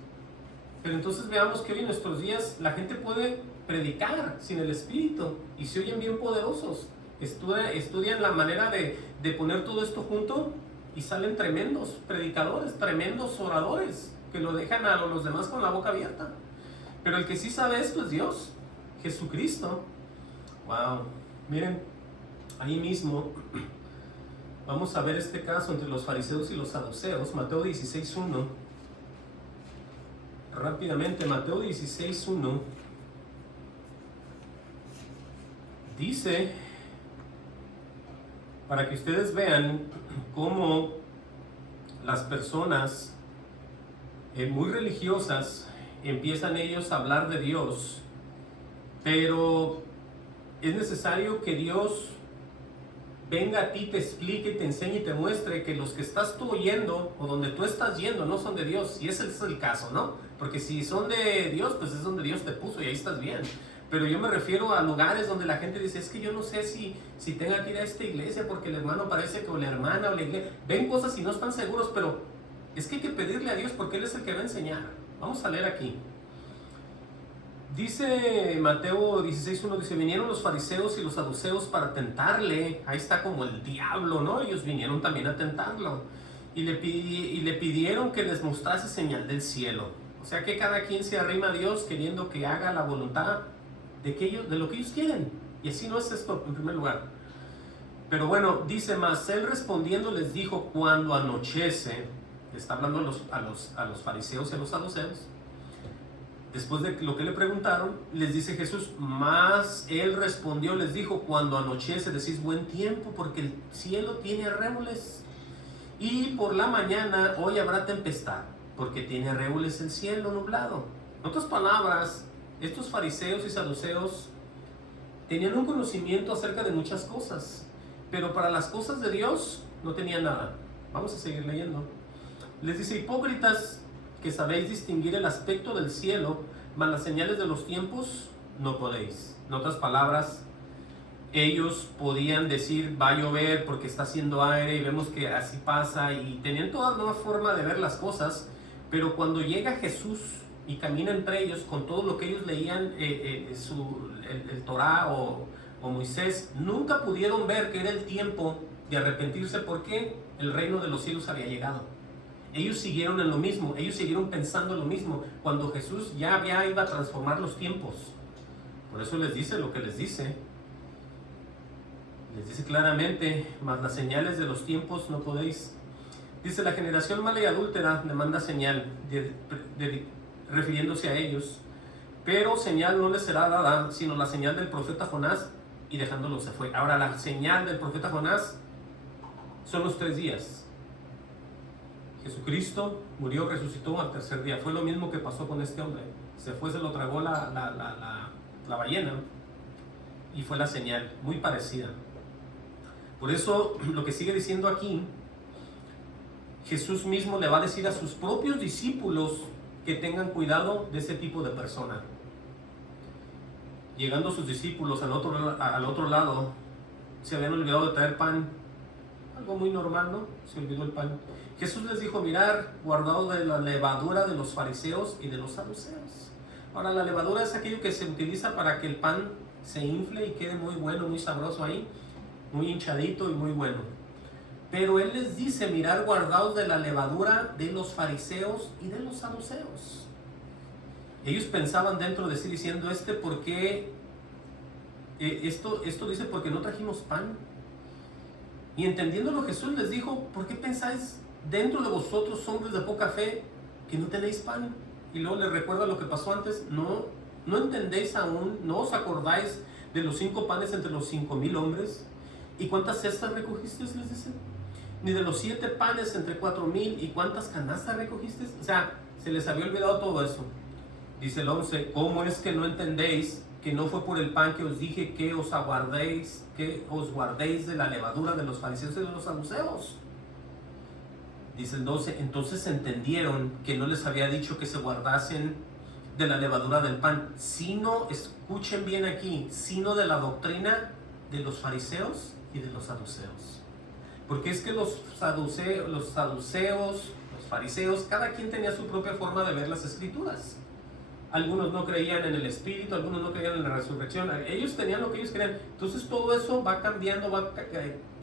Pero entonces veamos que hoy en nuestros días la gente puede predicar sin el Espíritu y se oyen bien poderosos. Estudian la manera de poner todo esto junto y salen tremendos predicadores, tremendos oradores, que lo dejan a los demás con la boca abierta. Pero el que sí sabe esto es Dios, Jesucristo. Wow, miren, ahí mismo vamos a ver este caso entre los fariseos y los saduceos, Mateo 16:1. Rápidamente, Mateo 16:1 dice, para que ustedes vean cómo las personas muy religiosas empiezan ellos a hablar de Dios, pero es necesario que Dios venga a ti, te explique, te enseñe y te muestre que los que estás tú oyendo o donde tú estás yendo no son de Dios. Y ese es el caso, ¿no? Porque si son de Dios, pues es donde Dios te puso y ahí estás bien. Pero yo me refiero a lugares donde la gente dice, es que yo no sé si tenga que ir a esta iglesia porque el hermano parece que o la hermana o la iglesia ven cosas y no están seguros, pero es que hay que pedirle a Dios porque Él es el que va a enseñar. Vamos a leer aquí. Dice Mateo 16:1, dice, vinieron los fariseos y los saduceos para tentarle. Ahí está como el diablo, ¿no? Ellos vinieron también a tentarlo. Y le pidieron que les mostrase señal del cielo. O sea que cada quien se arrima a Dios queriendo que haga la voluntad de lo que ellos quieren. Y así no es esto en primer lugar. Pero bueno, dice más, él respondiendo les dijo, cuando anochece, está hablando a los fariseos y a los saduceos, después de lo que le preguntaron, les dice Jesús, más él respondió, les dijo, cuando anochece decís buen tiempo, porque el cielo tiene rémoles, y por la mañana hoy habrá tempestad, porque tiene rémoles el cielo nublado. En otras palabras, estos fariseos y saduceos tenían un conocimiento acerca de muchas cosas, pero para las cosas de Dios no tenían nada. Vamos a seguir leyendo. Les dice, hipócritas, que sabéis distinguir el aspecto del cielo, mas las señales de los tiempos no podéis. En otras palabras, ellos podían decir va a llover porque está haciendo aire y vemos que así pasa, y tenían toda una forma de ver las cosas, pero cuando llega Jesús y camina entre ellos con todo lo que ellos leían, el Torá o Moisés, nunca pudieron ver que era el tiempo de arrepentirse porque el reino de los cielos había llegado. Ellos siguieron en lo mismo, ellos siguieron pensando en lo mismo, cuando Jesús ya iba a transformar los tiempos. Por eso les dice lo que les dice. Les dice claramente, mas las señales de los tiempos no podéis. Dice, la generación mala y adúltera demanda señal, refiriéndose a ellos, pero señal no les será dada, sino la señal del profeta Jonás, y dejándolo se fue. Ahora, la señal del profeta Jonás son los 3 días. Jesucristo murió, resucitó al tercer día. Fue lo mismo que pasó con este hombre. Se fue, se lo tragó la ballena, y fue la señal, muy parecida. Por eso, lo que sigue diciendo aquí, Jesús mismo le va a decir a sus propios discípulos que tengan cuidado de ese tipo de persona. Llegando sus discípulos al otro lado, se habían olvidado de traer pan. Algo muy normal, ¿no? Se olvidó el pan. Jesús les dijo, mirar, guardado de la levadura de los fariseos y de los saduceos. Ahora, la levadura es aquello que se utiliza para que el pan se infle y quede muy bueno, muy sabroso ahí, muy hinchadito y muy bueno. Pero Él les dice, mirar, guardados de la levadura de los fariseos y de los saduceos. Ellos pensaban dentro de sí diciendo, ¿por qué? Esto dice, porque no trajimos pan. Y entendiéndolo, Jesús les dijo, ¿por qué pensáis dentro de vosotros, hombres de poca fe, que no tenéis pan? Y luego les recuerda lo que pasó antes. No entendéis aún, no os acordáis de los 5 panes entre los 5,000 hombres. ¿Y cuántas cestas recogisteis? Les dice. Ni de los 7 panes entre 4,000. ¿Y cuántas canastas recogisteis? O sea, se les había olvidado todo eso. Dice el 11, ¿cómo es que no entendéis que no fue por el pan que os dije que os guardéis de la levadura de los fariseos y de los saduceos? Dice el 12, entonces entendieron que no les había dicho que se guardasen de la levadura del pan, sino, escuchen bien aquí, sino de la doctrina de los fariseos y de los saduceos. Porque es que los fariseos, cada quien tenía su propia forma de ver las escrituras. Algunos no creían en el Espíritu, algunos no creían en la resurrección. Ellos tenían lo que ellos creían. Entonces todo eso va cambiando, va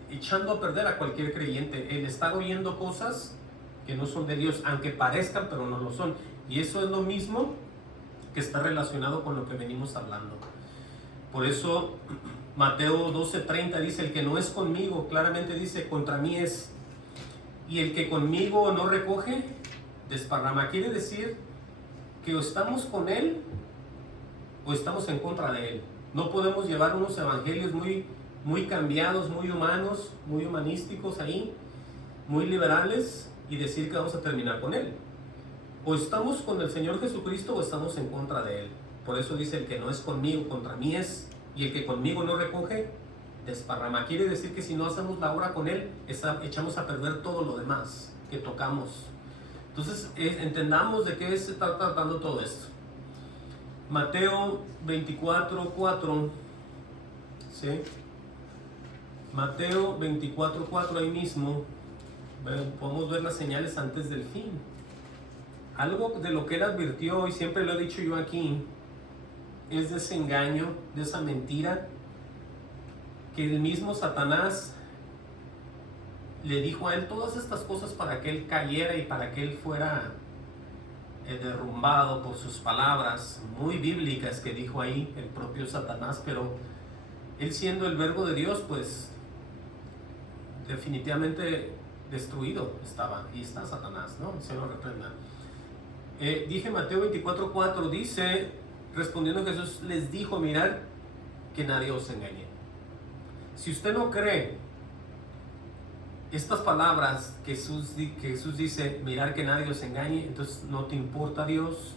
echando a perder a cualquier creyente. El estar oyendo cosas que no son de Dios, aunque parezcan, pero no lo son. Y eso es lo mismo que está relacionado con lo que venimos hablando. Por eso Mateo 12:30 dice, el que no es conmigo, claramente dice, contra mí es. Y el que conmigo no recoge, desparrama. Quiere decir que o estamos con Él o estamos en contra de Él. No podemos llevar unos evangelios muy cambiados, muy humanos, muy humanísticos ahí, muy liberales, y decir que vamos a terminar con Él. O estamos con el Señor Jesucristo o estamos en contra de Él. Por eso dice, el que no es conmigo, contra mí es, y el que conmigo no recoge, desparrama. Quiere decir que si no hacemos la obra con Él, echamos a perder todo lo demás que tocamos. Entonces, entendamos de qué se está tratando todo esto. Mateo 24:4, ¿sí? Mateo 24:4, ahí mismo, podemos ver las señales antes del fin. Algo de lo que Él advirtió, y siempre lo he dicho yo aquí, es de ese engaño, de esa mentira, que el mismo Satanás le dijo a Él todas estas cosas para que Él cayera y para que Él fuera derrumbado por sus palabras muy bíblicas que dijo ahí el propio Satanás. Pero Él, siendo el verbo de Dios, pues definitivamente destruido estaba, y está Satanás, ¿no? Se lo reprenda. Dije Mateo 24:4, dice, respondiendo Jesús, les dijo, mirad que nadie os engañe. Si usted no cree estas palabras que Jesús dice, mirar que nadie os engañe, entonces no te importa Dios,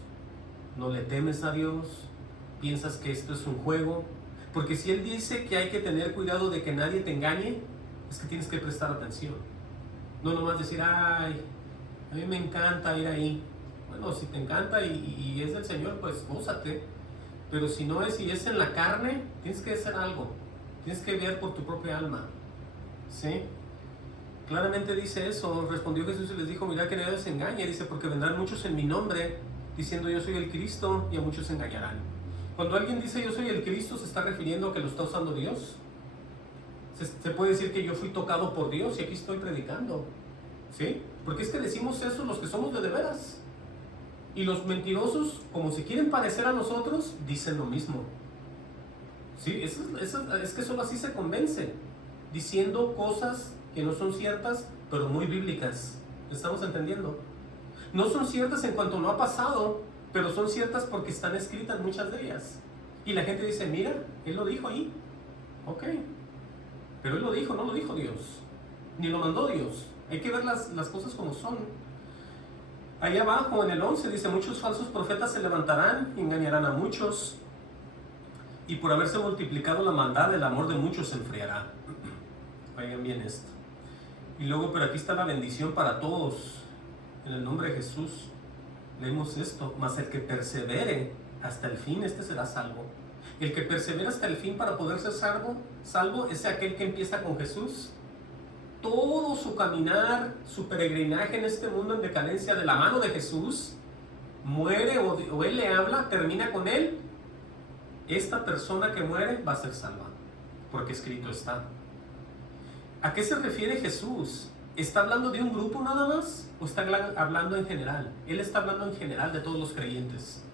no le temes a Dios, piensas que esto es un juego. Porque si Él dice que hay que tener cuidado de que nadie te engañe, es que tienes que prestar atención. No nomás decir, ay, a mí me encanta ir ahí. Bueno, si te encanta y es del Señor, pues gózate. Pero si no es, y es en la carne, tienes que hacer algo. Tienes que ver por tu propia alma. ¿Sí? Claramente dice eso. Respondió Jesús y les dijo, mirad que nadie os engañe. Dice, porque vendrán muchos en mi nombre, diciendo yo soy el Cristo, y a muchos se engañarán. Cuando alguien dice yo soy el Cristo, ¿se está refiriendo a que lo está usando Dios? Se puede decir que yo fui tocado por Dios y aquí estoy predicando. ¿Sí? Porque es que decimos eso los que somos de veras. Y los mentirosos, como se quieren parecer a nosotros, dicen lo mismo. ¿Sí? Es que solo así se convence. Diciendo cosas que no son ciertas, pero muy bíblicas. ¿Estamos entendiendo? No son ciertas en cuanto no ha pasado, pero son ciertas porque están escritas muchas de ellas. Y la gente dice, mira, Él lo dijo ahí. Ok. Pero Él lo dijo, no lo dijo Dios. Ni lo mandó Dios. Hay que ver las cosas como son. Ahí abajo en el 11 dice, muchos falsos profetas se levantarán y engañarán a muchos. Y por haberse multiplicado la maldad, el amor de muchos se enfriará. Oigan bien esto. Y luego, pero aquí está la bendición para todos. En el nombre de Jesús leemos esto. Mas el que persevere hasta el fin, este será salvo. El que persevera hasta el fin para poder ser salvo es aquel que empieza con Jesús. Todo su caminar, su peregrinaje en este mundo en decadencia de la mano de Jesús, muere o Él le habla, termina con Él. Esta persona que muere va a ser salva, porque escrito está. ¿A qué se refiere Jesús? ¿Está hablando de un grupo nada más? ¿O está hablando en general? Él está hablando en general de todos los creyentes.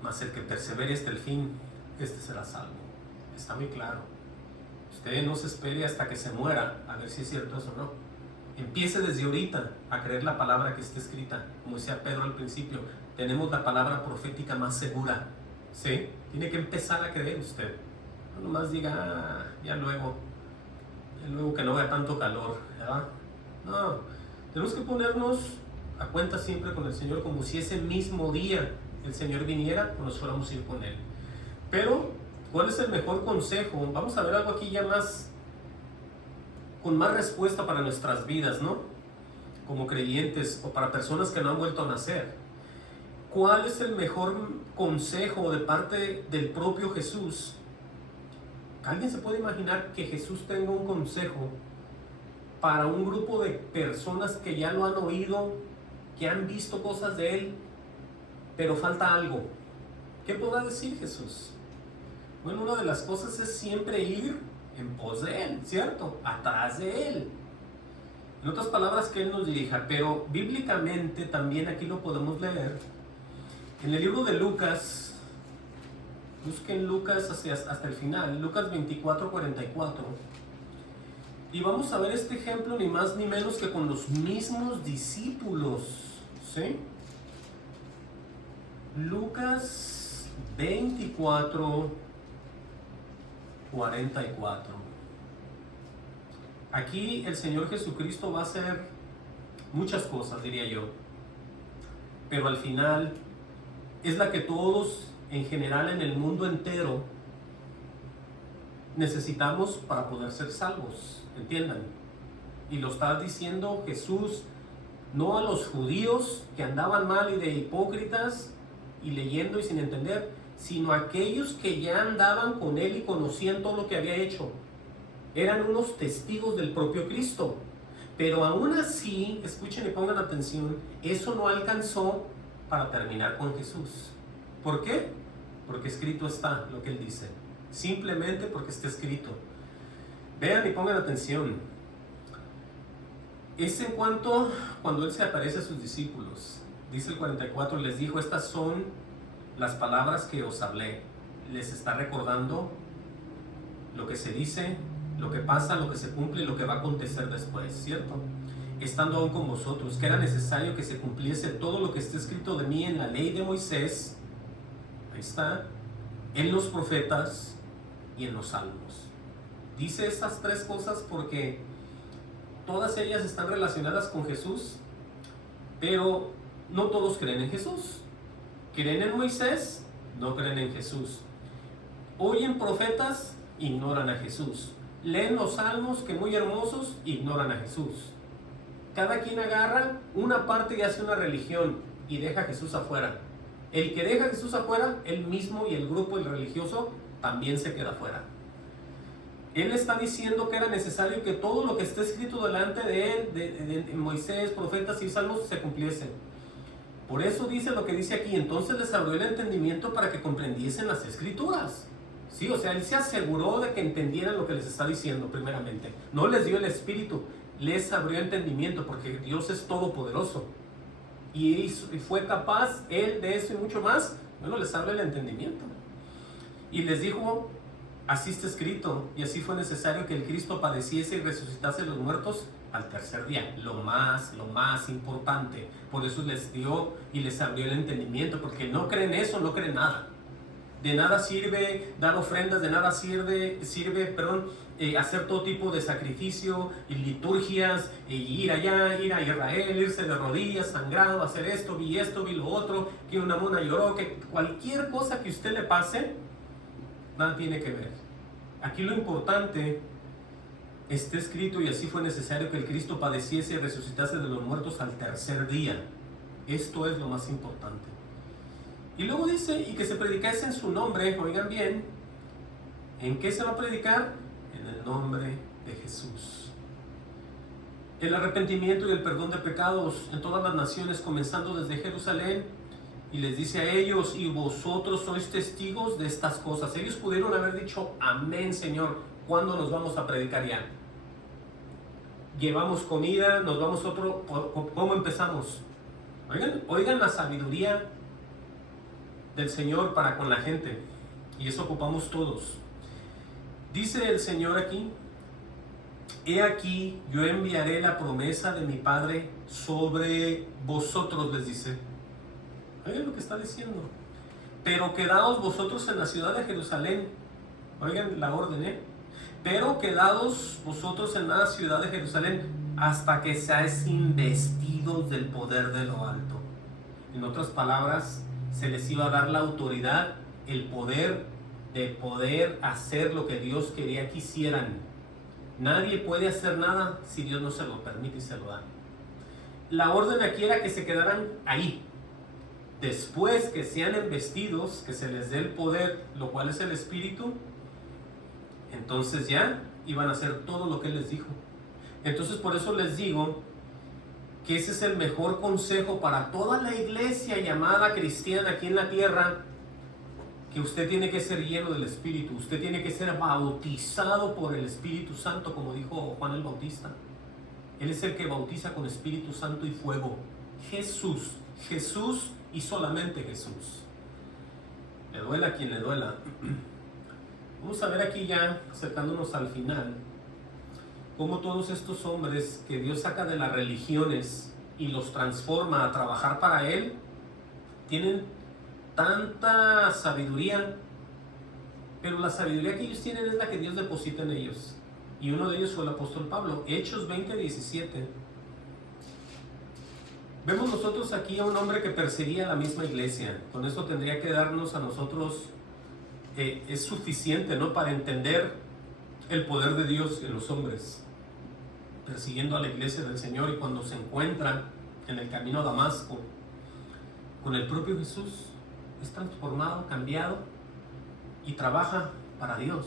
Mas el que persevere hasta el fin, este será salvo. Está muy claro. Usted no se espere hasta que se muera a ver si es cierto eso o no. Empiece desde ahorita a creer la palabra que está escrita. Como decía Pedro al principio, tenemos la palabra profética más segura. ¿Sí? Tiene que empezar a creer usted. No nomás diga, ya luego que no vea tanto calor, ¿verdad? No, tenemos que ponernos a cuenta siempre con el Señor, como si ese mismo día el Señor viniera o nos fuéramos a ir con Él. Pero, ¿cuál es el mejor consejo? Vamos a ver algo aquí ya más, con más respuesta para nuestras vidas, ¿no? Como creyentes o para personas que no han vuelto a nacer. ¿Cuál es el mejor consejo de parte del propio Jesús? ¿Alguien se puede imaginar que Jesús tenga un consejo para un grupo de personas que ya lo han oído, que han visto cosas de Él, pero falta algo? ¿Qué podrá decir Jesús? Bueno, una de las cosas es siempre ir en pos de Él, ¿cierto? Atrás de Él. En otras palabras, que Él nos dirija, pero bíblicamente también aquí lo podemos leer. En el libro de Lucas, busquen Lucas hasta el final, Lucas 24:44. Y vamos a ver este ejemplo ni más ni menos que con los mismos discípulos, ¿sí? Lucas 24:44. Aquí el Señor Jesucristo va a hacer muchas cosas, diría yo. Pero al final es la que todos en general en el mundo entero necesitamos para poder ser salvos, entiendan. Y lo está diciendo Jesús, no a los judíos que andaban mal y de hipócritas y leyendo y sin entender, sino a aquellos que ya andaban con él y conocían todo lo que había hecho. Eran unos testigos del propio Cristo. Pero aún así, escuchen y pongan atención, eso no alcanzó para terminar con Jesús. ¿Por qué? Porque escrito está lo que él dice. Simplemente porque está escrito. Vean y pongan atención. Es en cuando él se aparece a sus discípulos. Dice el 44, les dijo, estas son las palabras que os hablé. Les está recordando lo que se dice, lo que pasa, lo que se cumple y lo que va a acontecer después, ¿cierto? Estando aún con vosotros, que era necesario que se cumpliese todo lo que está escrito de mí en la ley de Moisés, ahí está, en los profetas y en los salmos. Dice estas tres cosas porque todas ellas están relacionadas con Jesús, pero no todos creen en Jesús. Creen en Moisés, no creen en Jesús. Oyen profetas, ignoran a Jesús. Leen los salmos, que muy hermosos, ignoran a Jesús. Cada quien agarra una parte y hace una religión y deja a Jesús afuera. El que deja a Jesús afuera, él mismo y el grupo, el religioso, también se queda afuera. Él está diciendo que era necesario que todo lo que está escrito delante de él, de Moisés, profetas y salmos, se cumpliese. Por eso dice lo que dice aquí, entonces les abrió el entendimiento para que comprendiesen las escrituras. Sí, o sea, él se aseguró de que entendieran lo que les está diciendo primeramente. No les dio el espíritu, les abrió entendimiento porque Dios es todopoderoso. Y fue capaz él de eso y mucho más. Bueno, les abre el entendimiento. Y les dijo, así está escrito, y así fue necesario que el Cristo padeciese y resucitase de los muertos al tercer día. Lo más importante. Por eso les dio y les abrió el entendimiento, porque no creen eso, no creen nada. De nada sirve dar ofrendas, de nada sirve hacer todo tipo de sacrificio y liturgias, ir allá, ir a Israel, irse de rodillas, sangrado, hacer esto, vi lo otro, que una mona lloró, que cualquier cosa que usted le pase, nada tiene que ver. Aquí lo importante está escrito, y así fue necesario que el Cristo padeciese y resucitase de los muertos al tercer día. Esto es lo más importante. Y luego dice, y que se predicase en su nombre, oigan bien, ¿en qué se va a predicar? En el nombre de Jesús. El arrepentimiento y el perdón de pecados en todas las naciones, comenzando desde Jerusalén, y les dice a ellos, y vosotros sois testigos de estas cosas. Ellos pudieron haber dicho, amén, Señor, ¿cuándo nos vamos a predicar ya? Llevamos comida, nos vamos otro, ¿cómo empezamos? Oigan la sabiduría del Señor para con la gente, y eso ocupamos todos. Dice el Señor aquí, he aquí, yo enviaré la promesa de mi Padre sobre vosotros, les dice. Oigan lo que está diciendo. Pero quedaos vosotros en la ciudad de Jerusalén. Oigan la orden, Pero quedaos vosotros en la ciudad de Jerusalén hasta que seáis investidos del poder de lo alto. En otras palabras, se les iba a dar la autoridad, el poder de poder hacer lo que Dios quería que hicieran. Nadie puede hacer nada si Dios no se lo permite y se lo da. La orden aquí era que se quedaran ahí. Después que sean investidos, que se les dé el poder, lo cual es el Espíritu, entonces ya iban a hacer todo lo que Él les dijo. Entonces por eso les digo que ese es el mejor consejo para toda la iglesia llamada cristiana aquí en la tierra, que usted tiene que ser lleno del Espíritu, usted tiene que ser bautizado por el Espíritu Santo, como dijo Juan el Bautista. Él es el que bautiza con Espíritu Santo y fuego. Jesús y solamente Jesús. Le duela a quien le duela. Vamos a ver aquí ya, acercándonos al final, cómo todos estos hombres que Dios saca de las religiones y los transforma a trabajar para Él, tienen tanta sabiduría, pero la sabiduría que ellos tienen es la que Dios deposita en ellos. Y uno de ellos fue el apóstol Pablo. Hechos 20:17. Vemos nosotros aquí a un hombre que perseguía la misma iglesia. Con eso tendría que darnos a nosotros, es suficiente, ¿no?, para entender el poder de Dios en los hombres. Persiguiendo a la iglesia del Señor, y cuando se encuentra en el camino a Damasco con el propio Jesús, es transformado, cambiado y trabaja para Dios.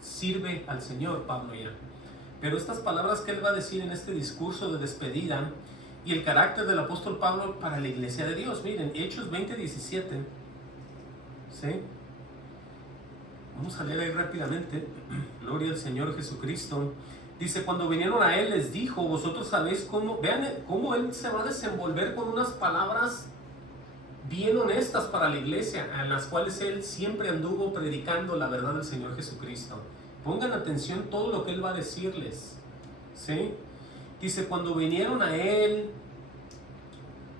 Sirve al Señor, Pablo ya. Pero estas palabras que él va a decir en este discurso de despedida y el carácter del apóstol Pablo para la iglesia de Dios, miren, Hechos 20:17, ¿sí? Vamos a leer ahí rápidamente. Gloria al Señor Jesucristo. Dice, cuando vinieron a él les dijo, vosotros sabéis cómo, vean cómo él se va a desenvolver con unas palabras bien honestas para la iglesia, en las cuales él siempre anduvo predicando la verdad del Señor Jesucristo. Pongan atención todo lo que él va a decirles, ¿sí? Dice, cuando vinieron a él,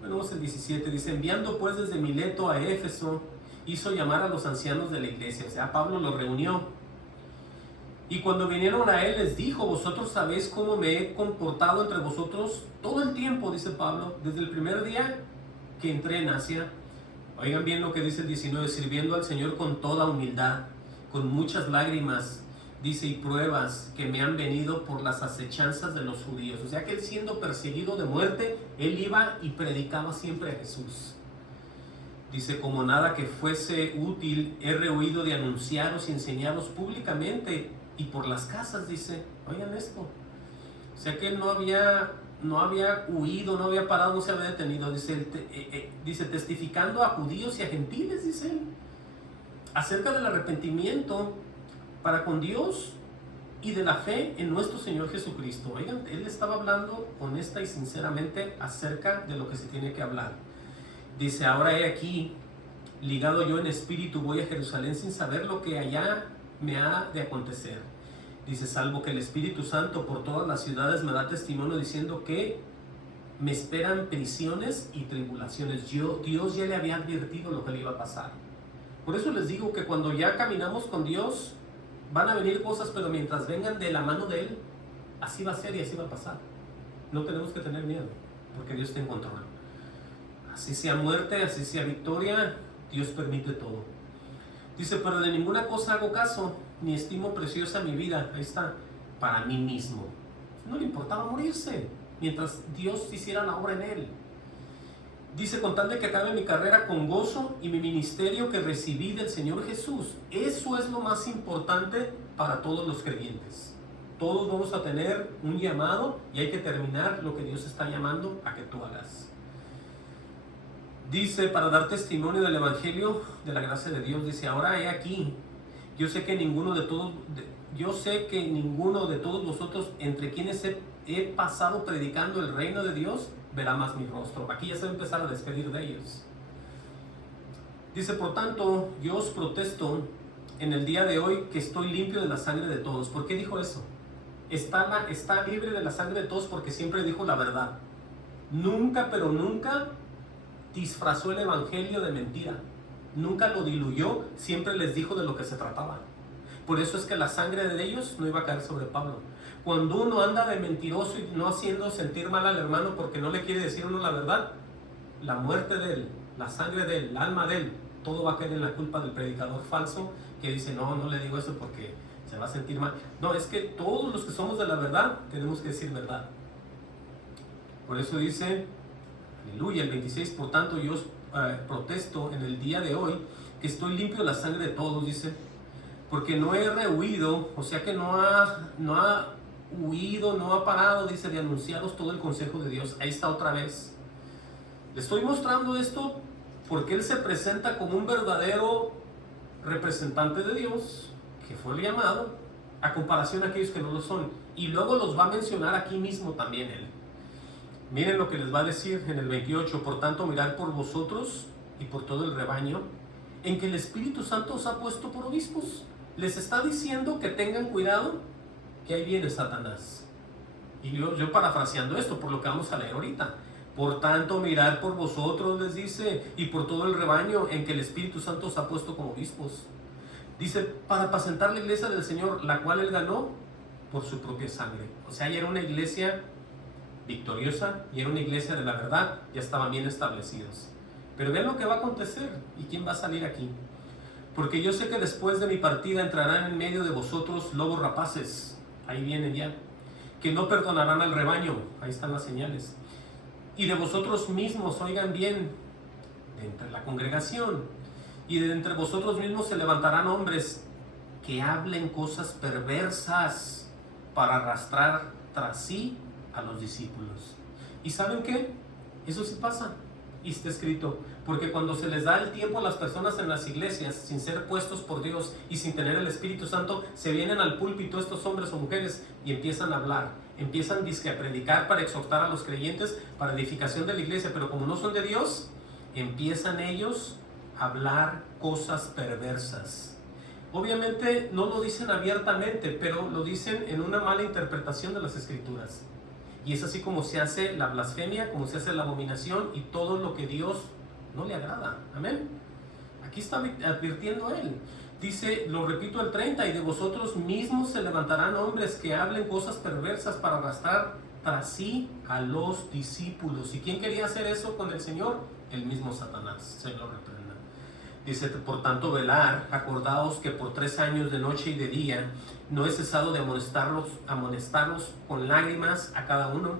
bueno, vamos al 17, dice, enviando pues desde Mileto a Éfeso, hizo llamar a los ancianos de la iglesia, o sea, Pablo los reunió. Y cuando vinieron a él les dijo, vosotros sabéis cómo me he comportado entre vosotros todo el tiempo, dice Pablo, desde el primer día que entré en Asia. Oigan bien lo que dice el 19, sirviendo al Señor con toda humildad, con muchas lágrimas, dice, y pruebas que me han venido por las acechanzas de los judíos. O sea que él, siendo perseguido de muerte, él iba y predicaba siempre a Jesús. Dice, como nada que fuese útil, he rehuido de anunciaros y enseñaros públicamente y por las casas, dice. Oigan esto. O sea que él no había huido, no había parado, no se había detenido. Dice, testificando a judíos y a gentiles, dice él, acerca del arrepentimiento para con Dios y de la fe en nuestro Señor Jesucristo. Oigan, él estaba hablando honesta y sinceramente acerca de lo que se tiene que hablar. Dice, ahora he aquí, ligado yo en espíritu, voy a Jerusalén sin saber lo que allá me ha de acontecer. Dice, salvo que el Espíritu Santo por todas las ciudades me da testimonio diciendo que me esperan prisiones y tribulaciones. Dios ya le había advertido lo que le iba a pasar. Por eso les digo que cuando ya caminamos con Dios, van a venir cosas, pero mientras vengan de la mano de Él, así va a ser y así va a pasar. No tenemos que tener miedo, porque Dios está en control. Así sea muerte, así sea victoria, Dios permite todo. Dice, pero de ninguna cosa hago caso, ni estimo preciosa mi vida, ahí está, para mí mismo. No le importaba morirse, mientras Dios hiciera la obra en él. Dice, con tal de que acabe mi carrera con gozo y mi ministerio que recibí del Señor Jesús. Eso es lo más importante para todos los creyentes. Todos vamos a tener un llamado y hay que terminar lo que Dios está llamando a que tú hagas. Dice, para dar testimonio del Evangelio de la gracia de Dios, dice, ahora he aquí, yo sé que ninguno de todos vosotros, entre quienes he pasado predicando el reino de Dios, verá más mi rostro. Aquí ya se va a empezar a despedir de ellos. Dice, por tanto, yo os protesto en el día de hoy que estoy limpio de la sangre de todos. ¿Por qué dijo eso? Está libre de la sangre de todos porque siempre dijo la verdad. Nunca, pero nunca disfrazó el evangelio de mentira. Nunca lo diluyó, siempre les dijo de lo que se trataba. Por eso es que la sangre de ellos no iba a caer sobre Pablo. Cuando uno anda de mentiroso y no haciendo sentir mal al hermano porque no le quiere decir uno la verdad, la muerte de él, la sangre de él, el alma de él, todo va a caer en la culpa del predicador falso que dice, no le digo eso porque se va a sentir mal. No, es que todos los que somos de la verdad tenemos que decir verdad. Por eso dice, aleluya, el 26, por tanto yo os protesto en el día de hoy que estoy limpio de la sangre de todos, dice, porque no he rehuido, o sea que no ha huido, no ha parado, dice, de anunciaros todo el consejo de Dios. Ahí está otra vez. Le estoy mostrando esto porque él se presenta como un verdadero representante de Dios, que fue el llamado, a comparación a aquellos que no lo son. Y luego los va a mencionar aquí mismo también él. Miren lo que les va a decir en el 28. Por tanto, mirad por vosotros y por todo el rebaño, en que el Espíritu Santo os ha puesto por obispos. Les está diciendo que tengan cuidado, que ahí viene Satanás. Y yo parafraseando esto, por lo que vamos a leer ahorita. Por tanto, mirad por vosotros, les dice, y por todo el rebaño, en que el Espíritu Santo os ha puesto como obispos. Dice, para apacentar la iglesia del Señor, la cual él ganó por su propia sangre. O sea, ya era una iglesia victoriosa y era una iglesia de la verdad, ya estaban bien establecidos. Pero vean lo que va a acontecer y quién va a salir aquí. Porque yo sé que después de mi partida entrarán en medio de vosotros lobos rapaces, ahí vienen ya, que no perdonarán al rebaño, ahí están las señales. Y de vosotros mismos, oigan bien, de entre la congregación, y de entre vosotros mismos se levantarán hombres que hablen cosas perversas para arrastrar tras sí a los discípulos. ¿Y saben qué? Eso sí pasa. Y está escrito, porque cuando se les da el tiempo a las personas en las iglesias, sin ser puestos por Dios y sin tener el Espíritu Santo, se vienen al púlpito estos hombres o mujeres y empiezan a hablar, empiezan dizque a predicar para exhortar a los creyentes, para edificación de la iglesia, pero como no son de Dios, empiezan ellos a hablar cosas perversas. Obviamente no lo dicen abiertamente, pero lo dicen en una mala interpretación de las Escrituras. Y es así como se hace la blasfemia, como se hace la abominación y todo lo que Dios no le agrada. Amén. Aquí está advirtiendo él. Dice, lo repito el 30, y de vosotros mismos se levantarán hombres que hablen cosas perversas para arrastrar tras sí a los discípulos. ¿Y quién quería hacer eso con el Señor? El mismo Satanás. Se lo reprenda. Dice, por tanto, velar, acordaos que por 3 años de noche y de día no he cesado de amonestarlos con lágrimas a cada uno.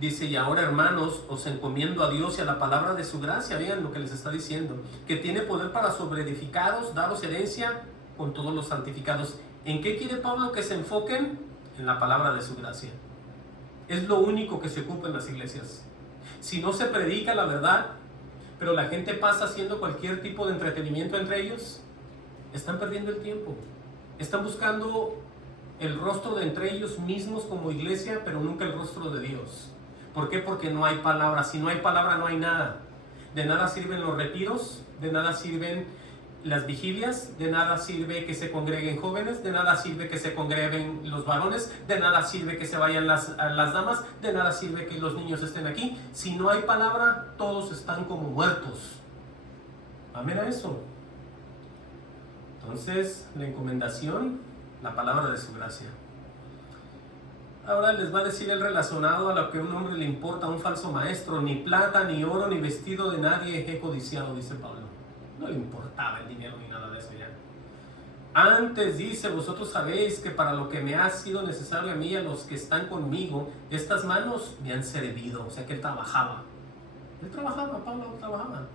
Dice, y ahora, hermanos, os encomiendo a Dios y a la palabra de su gracia. Vean lo que les está diciendo, que tiene poder para sobreedificaros, daros herencia con todos los santificados. ¿En qué quiere Pablo que se enfoquen? En la palabra de su gracia. Es lo único que se ocupa en las iglesias. Si no se predica la verdad, pero la gente pasa haciendo cualquier tipo de entretenimiento entre ellos, están perdiendo el tiempo. Están buscando el rostro de entre ellos mismos como iglesia, pero nunca el rostro de Dios. ¿Por qué? Porque no hay palabra. Si no hay palabra, no hay nada. De nada sirven los retiros, de nada sirven las vigilias, de nada sirve que se congreguen jóvenes, de nada sirve que se congreguen los varones, de nada sirve que se vayan las damas, de nada sirve que los niños estén aquí. Si no hay palabra, todos están como muertos. Amén a eso. Entonces, la encomendación, la palabra de su gracia. Ahora les va a decir el relacionado a lo que a un hombre le importa, a un falso maestro. Ni plata, ni oro, ni vestido de nadie he codiciado, dice Pablo. No le importaba el dinero ni nada de eso ya. Antes dice, vosotros sabéis que para lo que me ha sido necesario a mí y a los que están conmigo, estas manos me han servido. O sea que él trabajaba. Pablo trabajaba.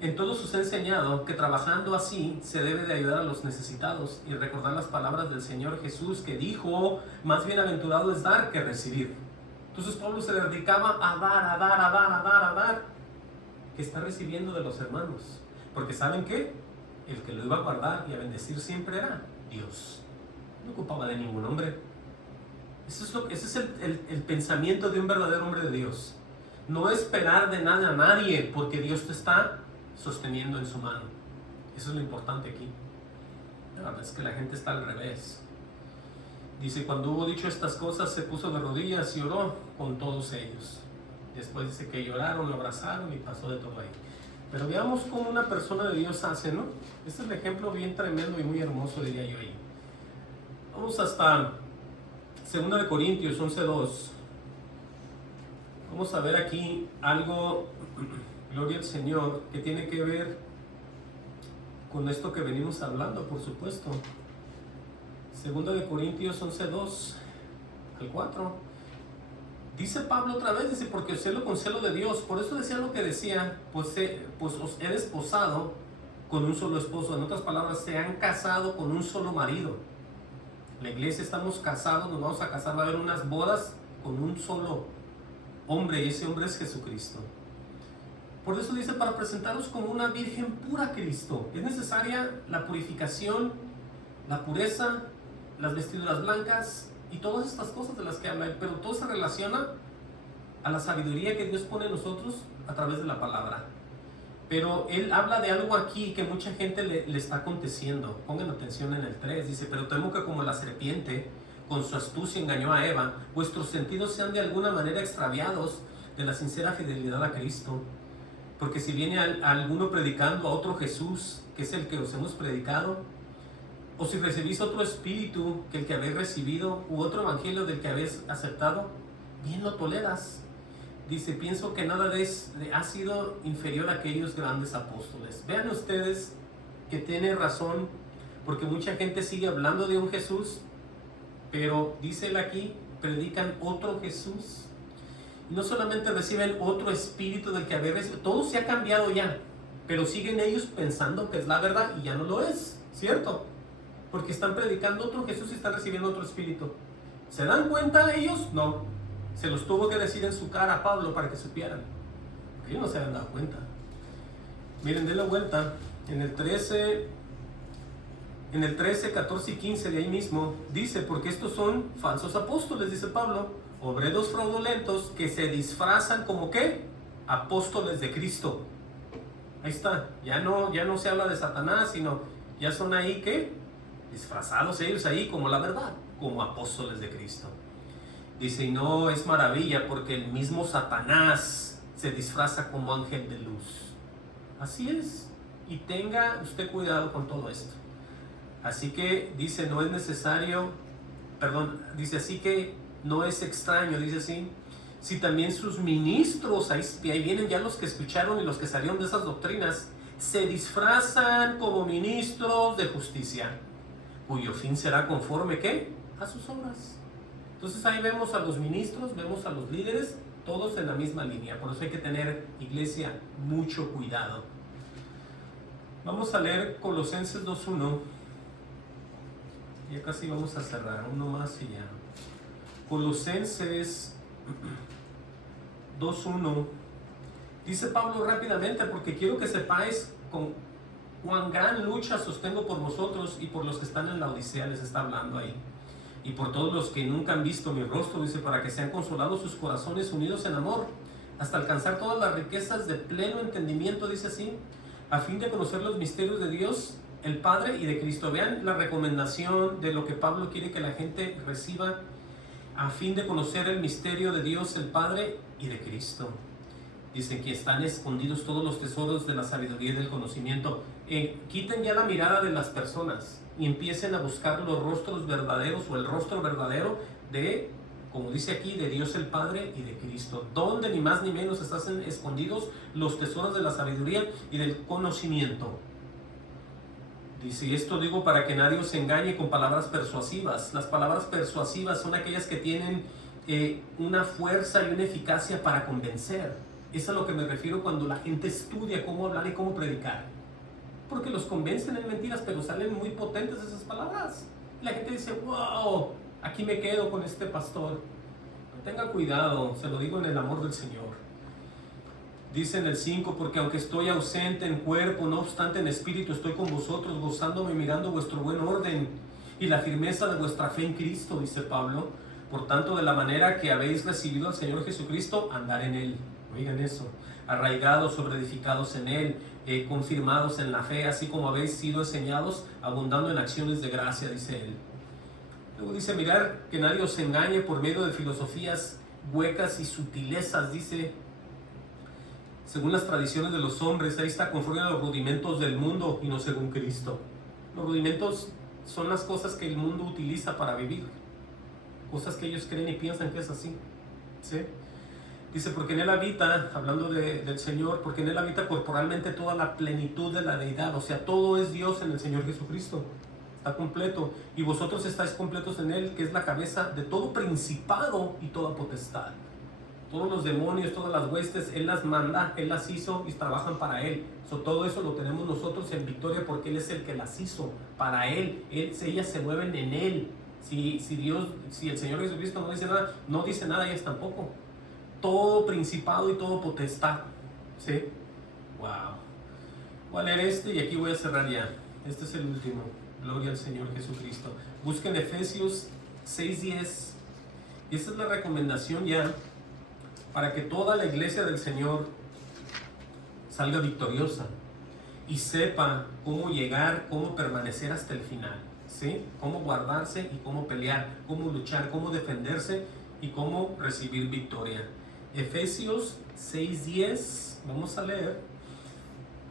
En todos os he enseñado que trabajando así se debe de ayudar a los necesitados y recordar las palabras del Señor Jesús que dijo, más bienaventurado es dar que recibir. Entonces Pablo se le dedicaba a dar, que está recibiendo de los hermanos. Porque ¿saben qué? El que lo iba a guardar y a bendecir siempre era Dios. No ocupaba de ningún hombre. Ese es el pensamiento de un verdadero hombre de Dios. No esperar de nada a nadie, porque Dios te está sosteniendo en su mano. Eso es lo importante aquí. La verdad es que la gente está al revés. Dice, cuando hubo dicho estas cosas, se puso de rodillas y oró con todos ellos. Después dice que lloraron, lo abrazaron y pasó de todo ahí. Pero veamos cómo una persona de Dios hace, ¿no? Este es el ejemplo bien tremendo y muy hermoso, diría yo ahí. Vamos hasta 2 Corintios 11:2. Vamos a ver aquí algo, gloria al Señor, que tiene que ver con esto que venimos hablando, por supuesto. 2 Corintios 11:2 al 4. Dice Pablo otra vez, dice, porque os celo con celo de Dios. Por eso decía lo que decía, pues os he desposado con un solo esposo. En otras palabras, se han casado con un solo marido. La iglesia estamos casados, nos vamos a casar, va a haber unas bodas con un solo hombre, y ese hombre es Jesucristo. Por eso dice, para presentaros como una virgen pura a Cristo. Es necesaria la purificación, la pureza, las vestiduras blancas, y todas estas cosas de las que habla él, pero todo se relaciona a la sabiduría que Dios pone en nosotros a través de la palabra. Pero él habla de algo aquí que mucha gente le está aconteciendo. Pongan atención en el 3, dice, pero temo que como la serpiente con su astucia engañó a Eva, vuestros sentidos sean de alguna manera extraviados de la sincera fidelidad a Cristo. Porque si viene alguno predicando a otro Jesús, que es el que os hemos predicado, o si recibís otro espíritu que el que habéis recibido, u otro evangelio del que habéis aceptado, bien lo toleras. Dice, pienso que nada ha sido inferior a aquellos grandes apóstoles. Vean ustedes que tiene razón, porque mucha gente sigue hablando de un Jesús, pero dice él aquí, predican otro Jesús. Y no solamente reciben otro espíritu del que había recibido, todo se ha cambiado ya, pero siguen ellos pensando que es la verdad y ya no lo es, ¿cierto? Porque están predicando otro Jesús y están recibiendo otro espíritu. ¿Se dan cuenta ellos? No. Se los tuvo que decir en su cara a Pablo para que supieran. Porque ellos no se habían dado cuenta. Miren, de la vuelta, en el 13, 14 y 15 de ahí mismo, dice, porque estos son falsos apóstoles, dice Pablo, obreros fraudulentos que se disfrazan como ¿qué? Apóstoles de Cristo. Ahí está, ya no se habla de Satanás, sino ya son ahí ¿qué? Disfrazados ellos ahí como la verdad, como apóstoles de Cristo. Dice, y no es maravilla porque el mismo Satanás se disfraza como ángel de luz. Así es. Y tenga usted cuidado con todo esto. Así que dice, no es necesario, dice así que no es extraño, dice así, si también sus ministros, ahí vienen ya los que escucharon y los que salieron de esas doctrinas, se disfrazan como ministros de justicia, cuyo fin será conforme, ¿qué? A sus obras. Entonces ahí vemos a los ministros, vemos a los líderes, todos en la misma línea. Por eso hay que tener, iglesia, mucho cuidado. Vamos a leer Colosenses 2.1. Ya casi vamos a cerrar, uno más y ya. Colosenses 2.1. Dice Pablo rápidamente, porque quiero que sepáis con cuán gran lucha sostengo por vosotros y por los que están en la Odisea, les está hablando ahí. Y por todos los que nunca han visto mi rostro, dice, para que sean consolados sus corazones unidos en amor, hasta alcanzar todas las riquezas de pleno entendimiento, dice así, a fin de conocer los misterios de Dios, el Padre y de Cristo. Vean la recomendación de lo que Pablo quiere que la gente reciba, a fin de conocer el misterio de Dios, el Padre y de Cristo. Dicen que están escondidos todos los tesoros de la sabiduría y del conocimiento. Quiten ya la mirada de las personas y empiecen a buscar los rostros verdaderos o el rostro verdadero de, como dice aquí, de Dios el Padre y de Cristo. Donde ni más ni menos están escondidos los tesoros de la sabiduría y del conocimiento. Dice, y esto digo para que nadie os engañe con palabras persuasivas. Las palabras persuasivas son aquellas que tienen una fuerza y una eficacia para convencer. Es a lo que me refiero cuando la gente estudia cómo hablar y cómo predicar. Porque los convencen en mentiras, pero salen muy potentes esas palabras. Y la gente dice, wow, aquí me quedo con este pastor. Tenga cuidado, se lo digo en el amor del Señor. Dice en el 5, porque aunque estoy ausente en cuerpo, no obstante en espíritu estoy con vosotros, gozándome, mirando vuestro buen orden y la firmeza de vuestra fe en Cristo, dice Pablo. Por tanto, de la manera que habéis recibido al Señor Jesucristo, andar en Él. Oigan eso, arraigados, sobreedificados en Él, confirmados en la fe, así como habéis sido enseñados, abundando en acciones de gracia, dice Él. Luego dice, mirar que nadie os engañe por medio de filosofías huecas y sutilezas, dice, según las tradiciones de los hombres. Ahí está, conforme a los rudimentos del mundo y no según Cristo. Los rudimentos son las cosas que el mundo utiliza para vivir, cosas que ellos creen y piensan que es así, ¿sí? Dice, porque en Él habita, hablando del Señor, porque en Él habita corporalmente toda la plenitud de la deidad. O sea, todo es Dios en el Señor Jesucristo. Está completo. Y vosotros estáis completos en Él, que es la cabeza de todo principado y toda potestad. Todos los demonios, todas las huestes, Él las manda, Él las hizo y trabajan para Él. Todo eso lo tenemos nosotros en victoria porque Él es el que las hizo para Él. Ellas se mueven en Él. Si el Señor Jesucristo no dice nada, ellas tampoco. Todo principado y todo potestad, ¿sí? Wow. Voy a leer este y aquí voy a cerrar ya. Este es el último. Gloria al Señor Jesucristo. Busquen Efesios 6:10. Y esta es la recomendación ya para que toda la iglesia del Señor salga victoriosa y sepa cómo llegar, cómo permanecer hasta el final, ¿sí? Cómo guardarse y cómo pelear, cómo luchar, cómo defenderse y cómo recibir victoria. Efesios 6:10, vamos a leer.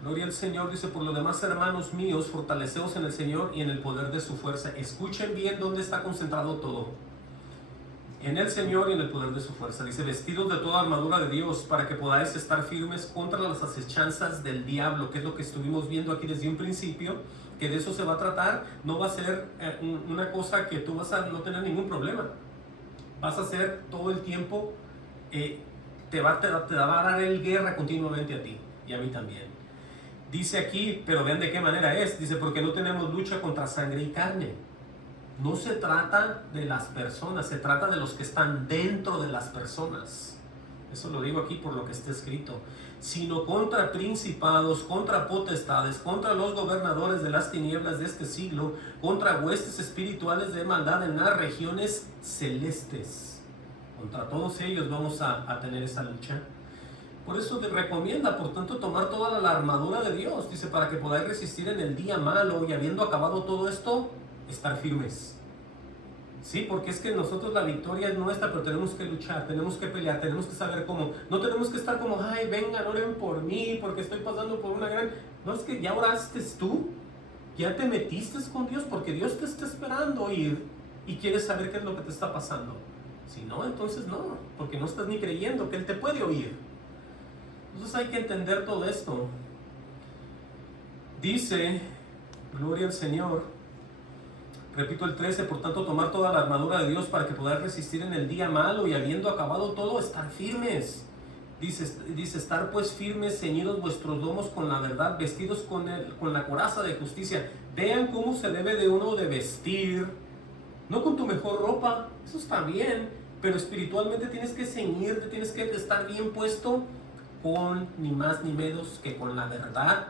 Gloria al Señor. Dice, por lo demás, hermanos míos, fortaleceos en el Señor y en el poder de su fuerza. Escuchen bien dónde está concentrado todo. en el Señor y en el poder de su fuerza. Dice, vestidos de toda armadura de Dios para que podáis estar firmes contra las acechanzas del diablo, que es lo que estuvimos viendo aquí desde un principio, que de eso se va a tratar. No va a ser una cosa que tú vas a no tener ningún problema. Vas a hacer todo el tiempo, te va a dar el guerra continuamente a ti y a mí también. Dice aquí, pero vean de qué manera es. Dice, porque no tenemos lucha contra sangre y carne. No se trata de las personas, se trata de los que están dentro de las personas. Eso lo digo aquí por lo que está escrito. Sino contra principados, contra potestades, contra los gobernadores de las tinieblas de este siglo, contra huestes espirituales de maldad en las regiones celestes. Contra todos ellos vamos a tener esa lucha. Por eso te recomienda, por tanto, tomar toda la armadura de Dios. Dice, para que podáis resistir en el día malo y habiendo acabado todo esto, estar firmes. Sí, porque es que nosotros la victoria es nuestra, pero tenemos que luchar, tenemos que pelear, tenemos que saber cómo. No tenemos que estar como, ay, vengan, oren por mí, porque estoy pasando por una gran... No, es que ya oraste tú, ya te metiste con Dios, porque Dios te está esperando oír y quieres saber qué es lo que te está pasando. Si no, entonces no, porque no estás ni creyendo que Él te puede oír. Entonces hay que entender todo esto. Dice, gloria al Señor. Repito el 13, por tanto, tomar toda la armadura de Dios para que podáis resistir en el día malo y habiendo acabado todo, estar firmes. Dice, estar pues firmes, ceñidos vuestros lomos con la verdad, vestidos con la coraza de justicia. Vean cómo se debe de uno de vestir, no con tu mejor ropa, eso está bien, pero espiritualmente tienes que ceñirte, tienes que estar bien puesto con ni más ni menos que con la verdad.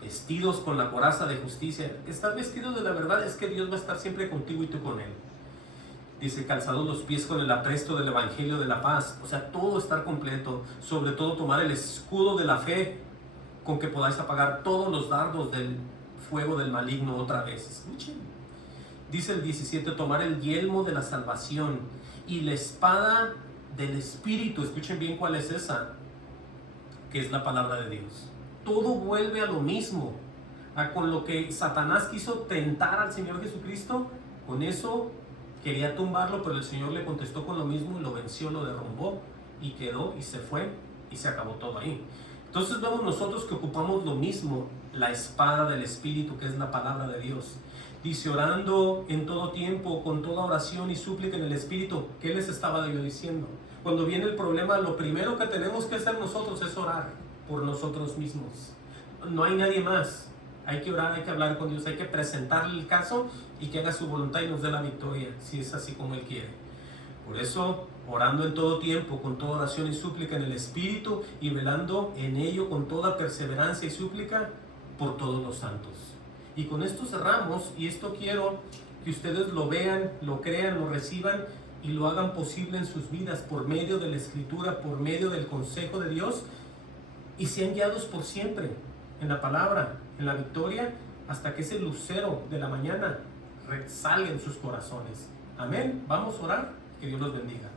Vestidos con la coraza de justicia. Estar vestido de la verdad es que Dios va a estar siempre contigo y tú con Él. Dice, calzados los pies con el apresto del Evangelio de la paz. O sea, todo estar completo. Sobre todo tomar el escudo de la fe con que podáis apagar todos los dardos del fuego del maligno otra vez. Escuchen. Dice el 17, tomar el yelmo de la salvación y la espada del Espíritu. Escuchen bien cuál es esa, que es la palabra de Dios. Todo vuelve a lo mismo, con lo que Satanás quiso tentar al Señor Jesucristo. Con eso quería tumbarlo, pero el Señor le contestó con lo mismo y lo venció, lo derrumbó y quedó y se fue y se acabó todo ahí. Entonces vemos nosotros que ocupamos lo mismo, la espada del Espíritu, que es la palabra de Dios. Dice, orando en todo tiempo, con toda oración y súplica en el Espíritu. ¿Qué les estaba yo diciendo? Cuando viene el problema, lo primero que tenemos que hacer nosotros es orar por nosotros mismos. No hay nadie más. Hay que orar, hay que hablar con Dios, hay que presentarle el caso y que haga su voluntad y nos dé la victoria, si es así como Él quiere. Por eso, orando en todo tiempo, con toda oración y súplica en el Espíritu, y velando en ello con toda perseverancia y súplica por todos los santos. Y con esto cerramos, y esto quiero que ustedes lo vean, lo crean, lo reciban y lo hagan posible en sus vidas por medio de la Escritura, por medio del consejo de Dios, y sean guiados por siempre en la palabra, en la victoria, hasta que ese lucero de la mañana salga en sus corazones. Amén. Vamos a orar. Que Dios los bendiga.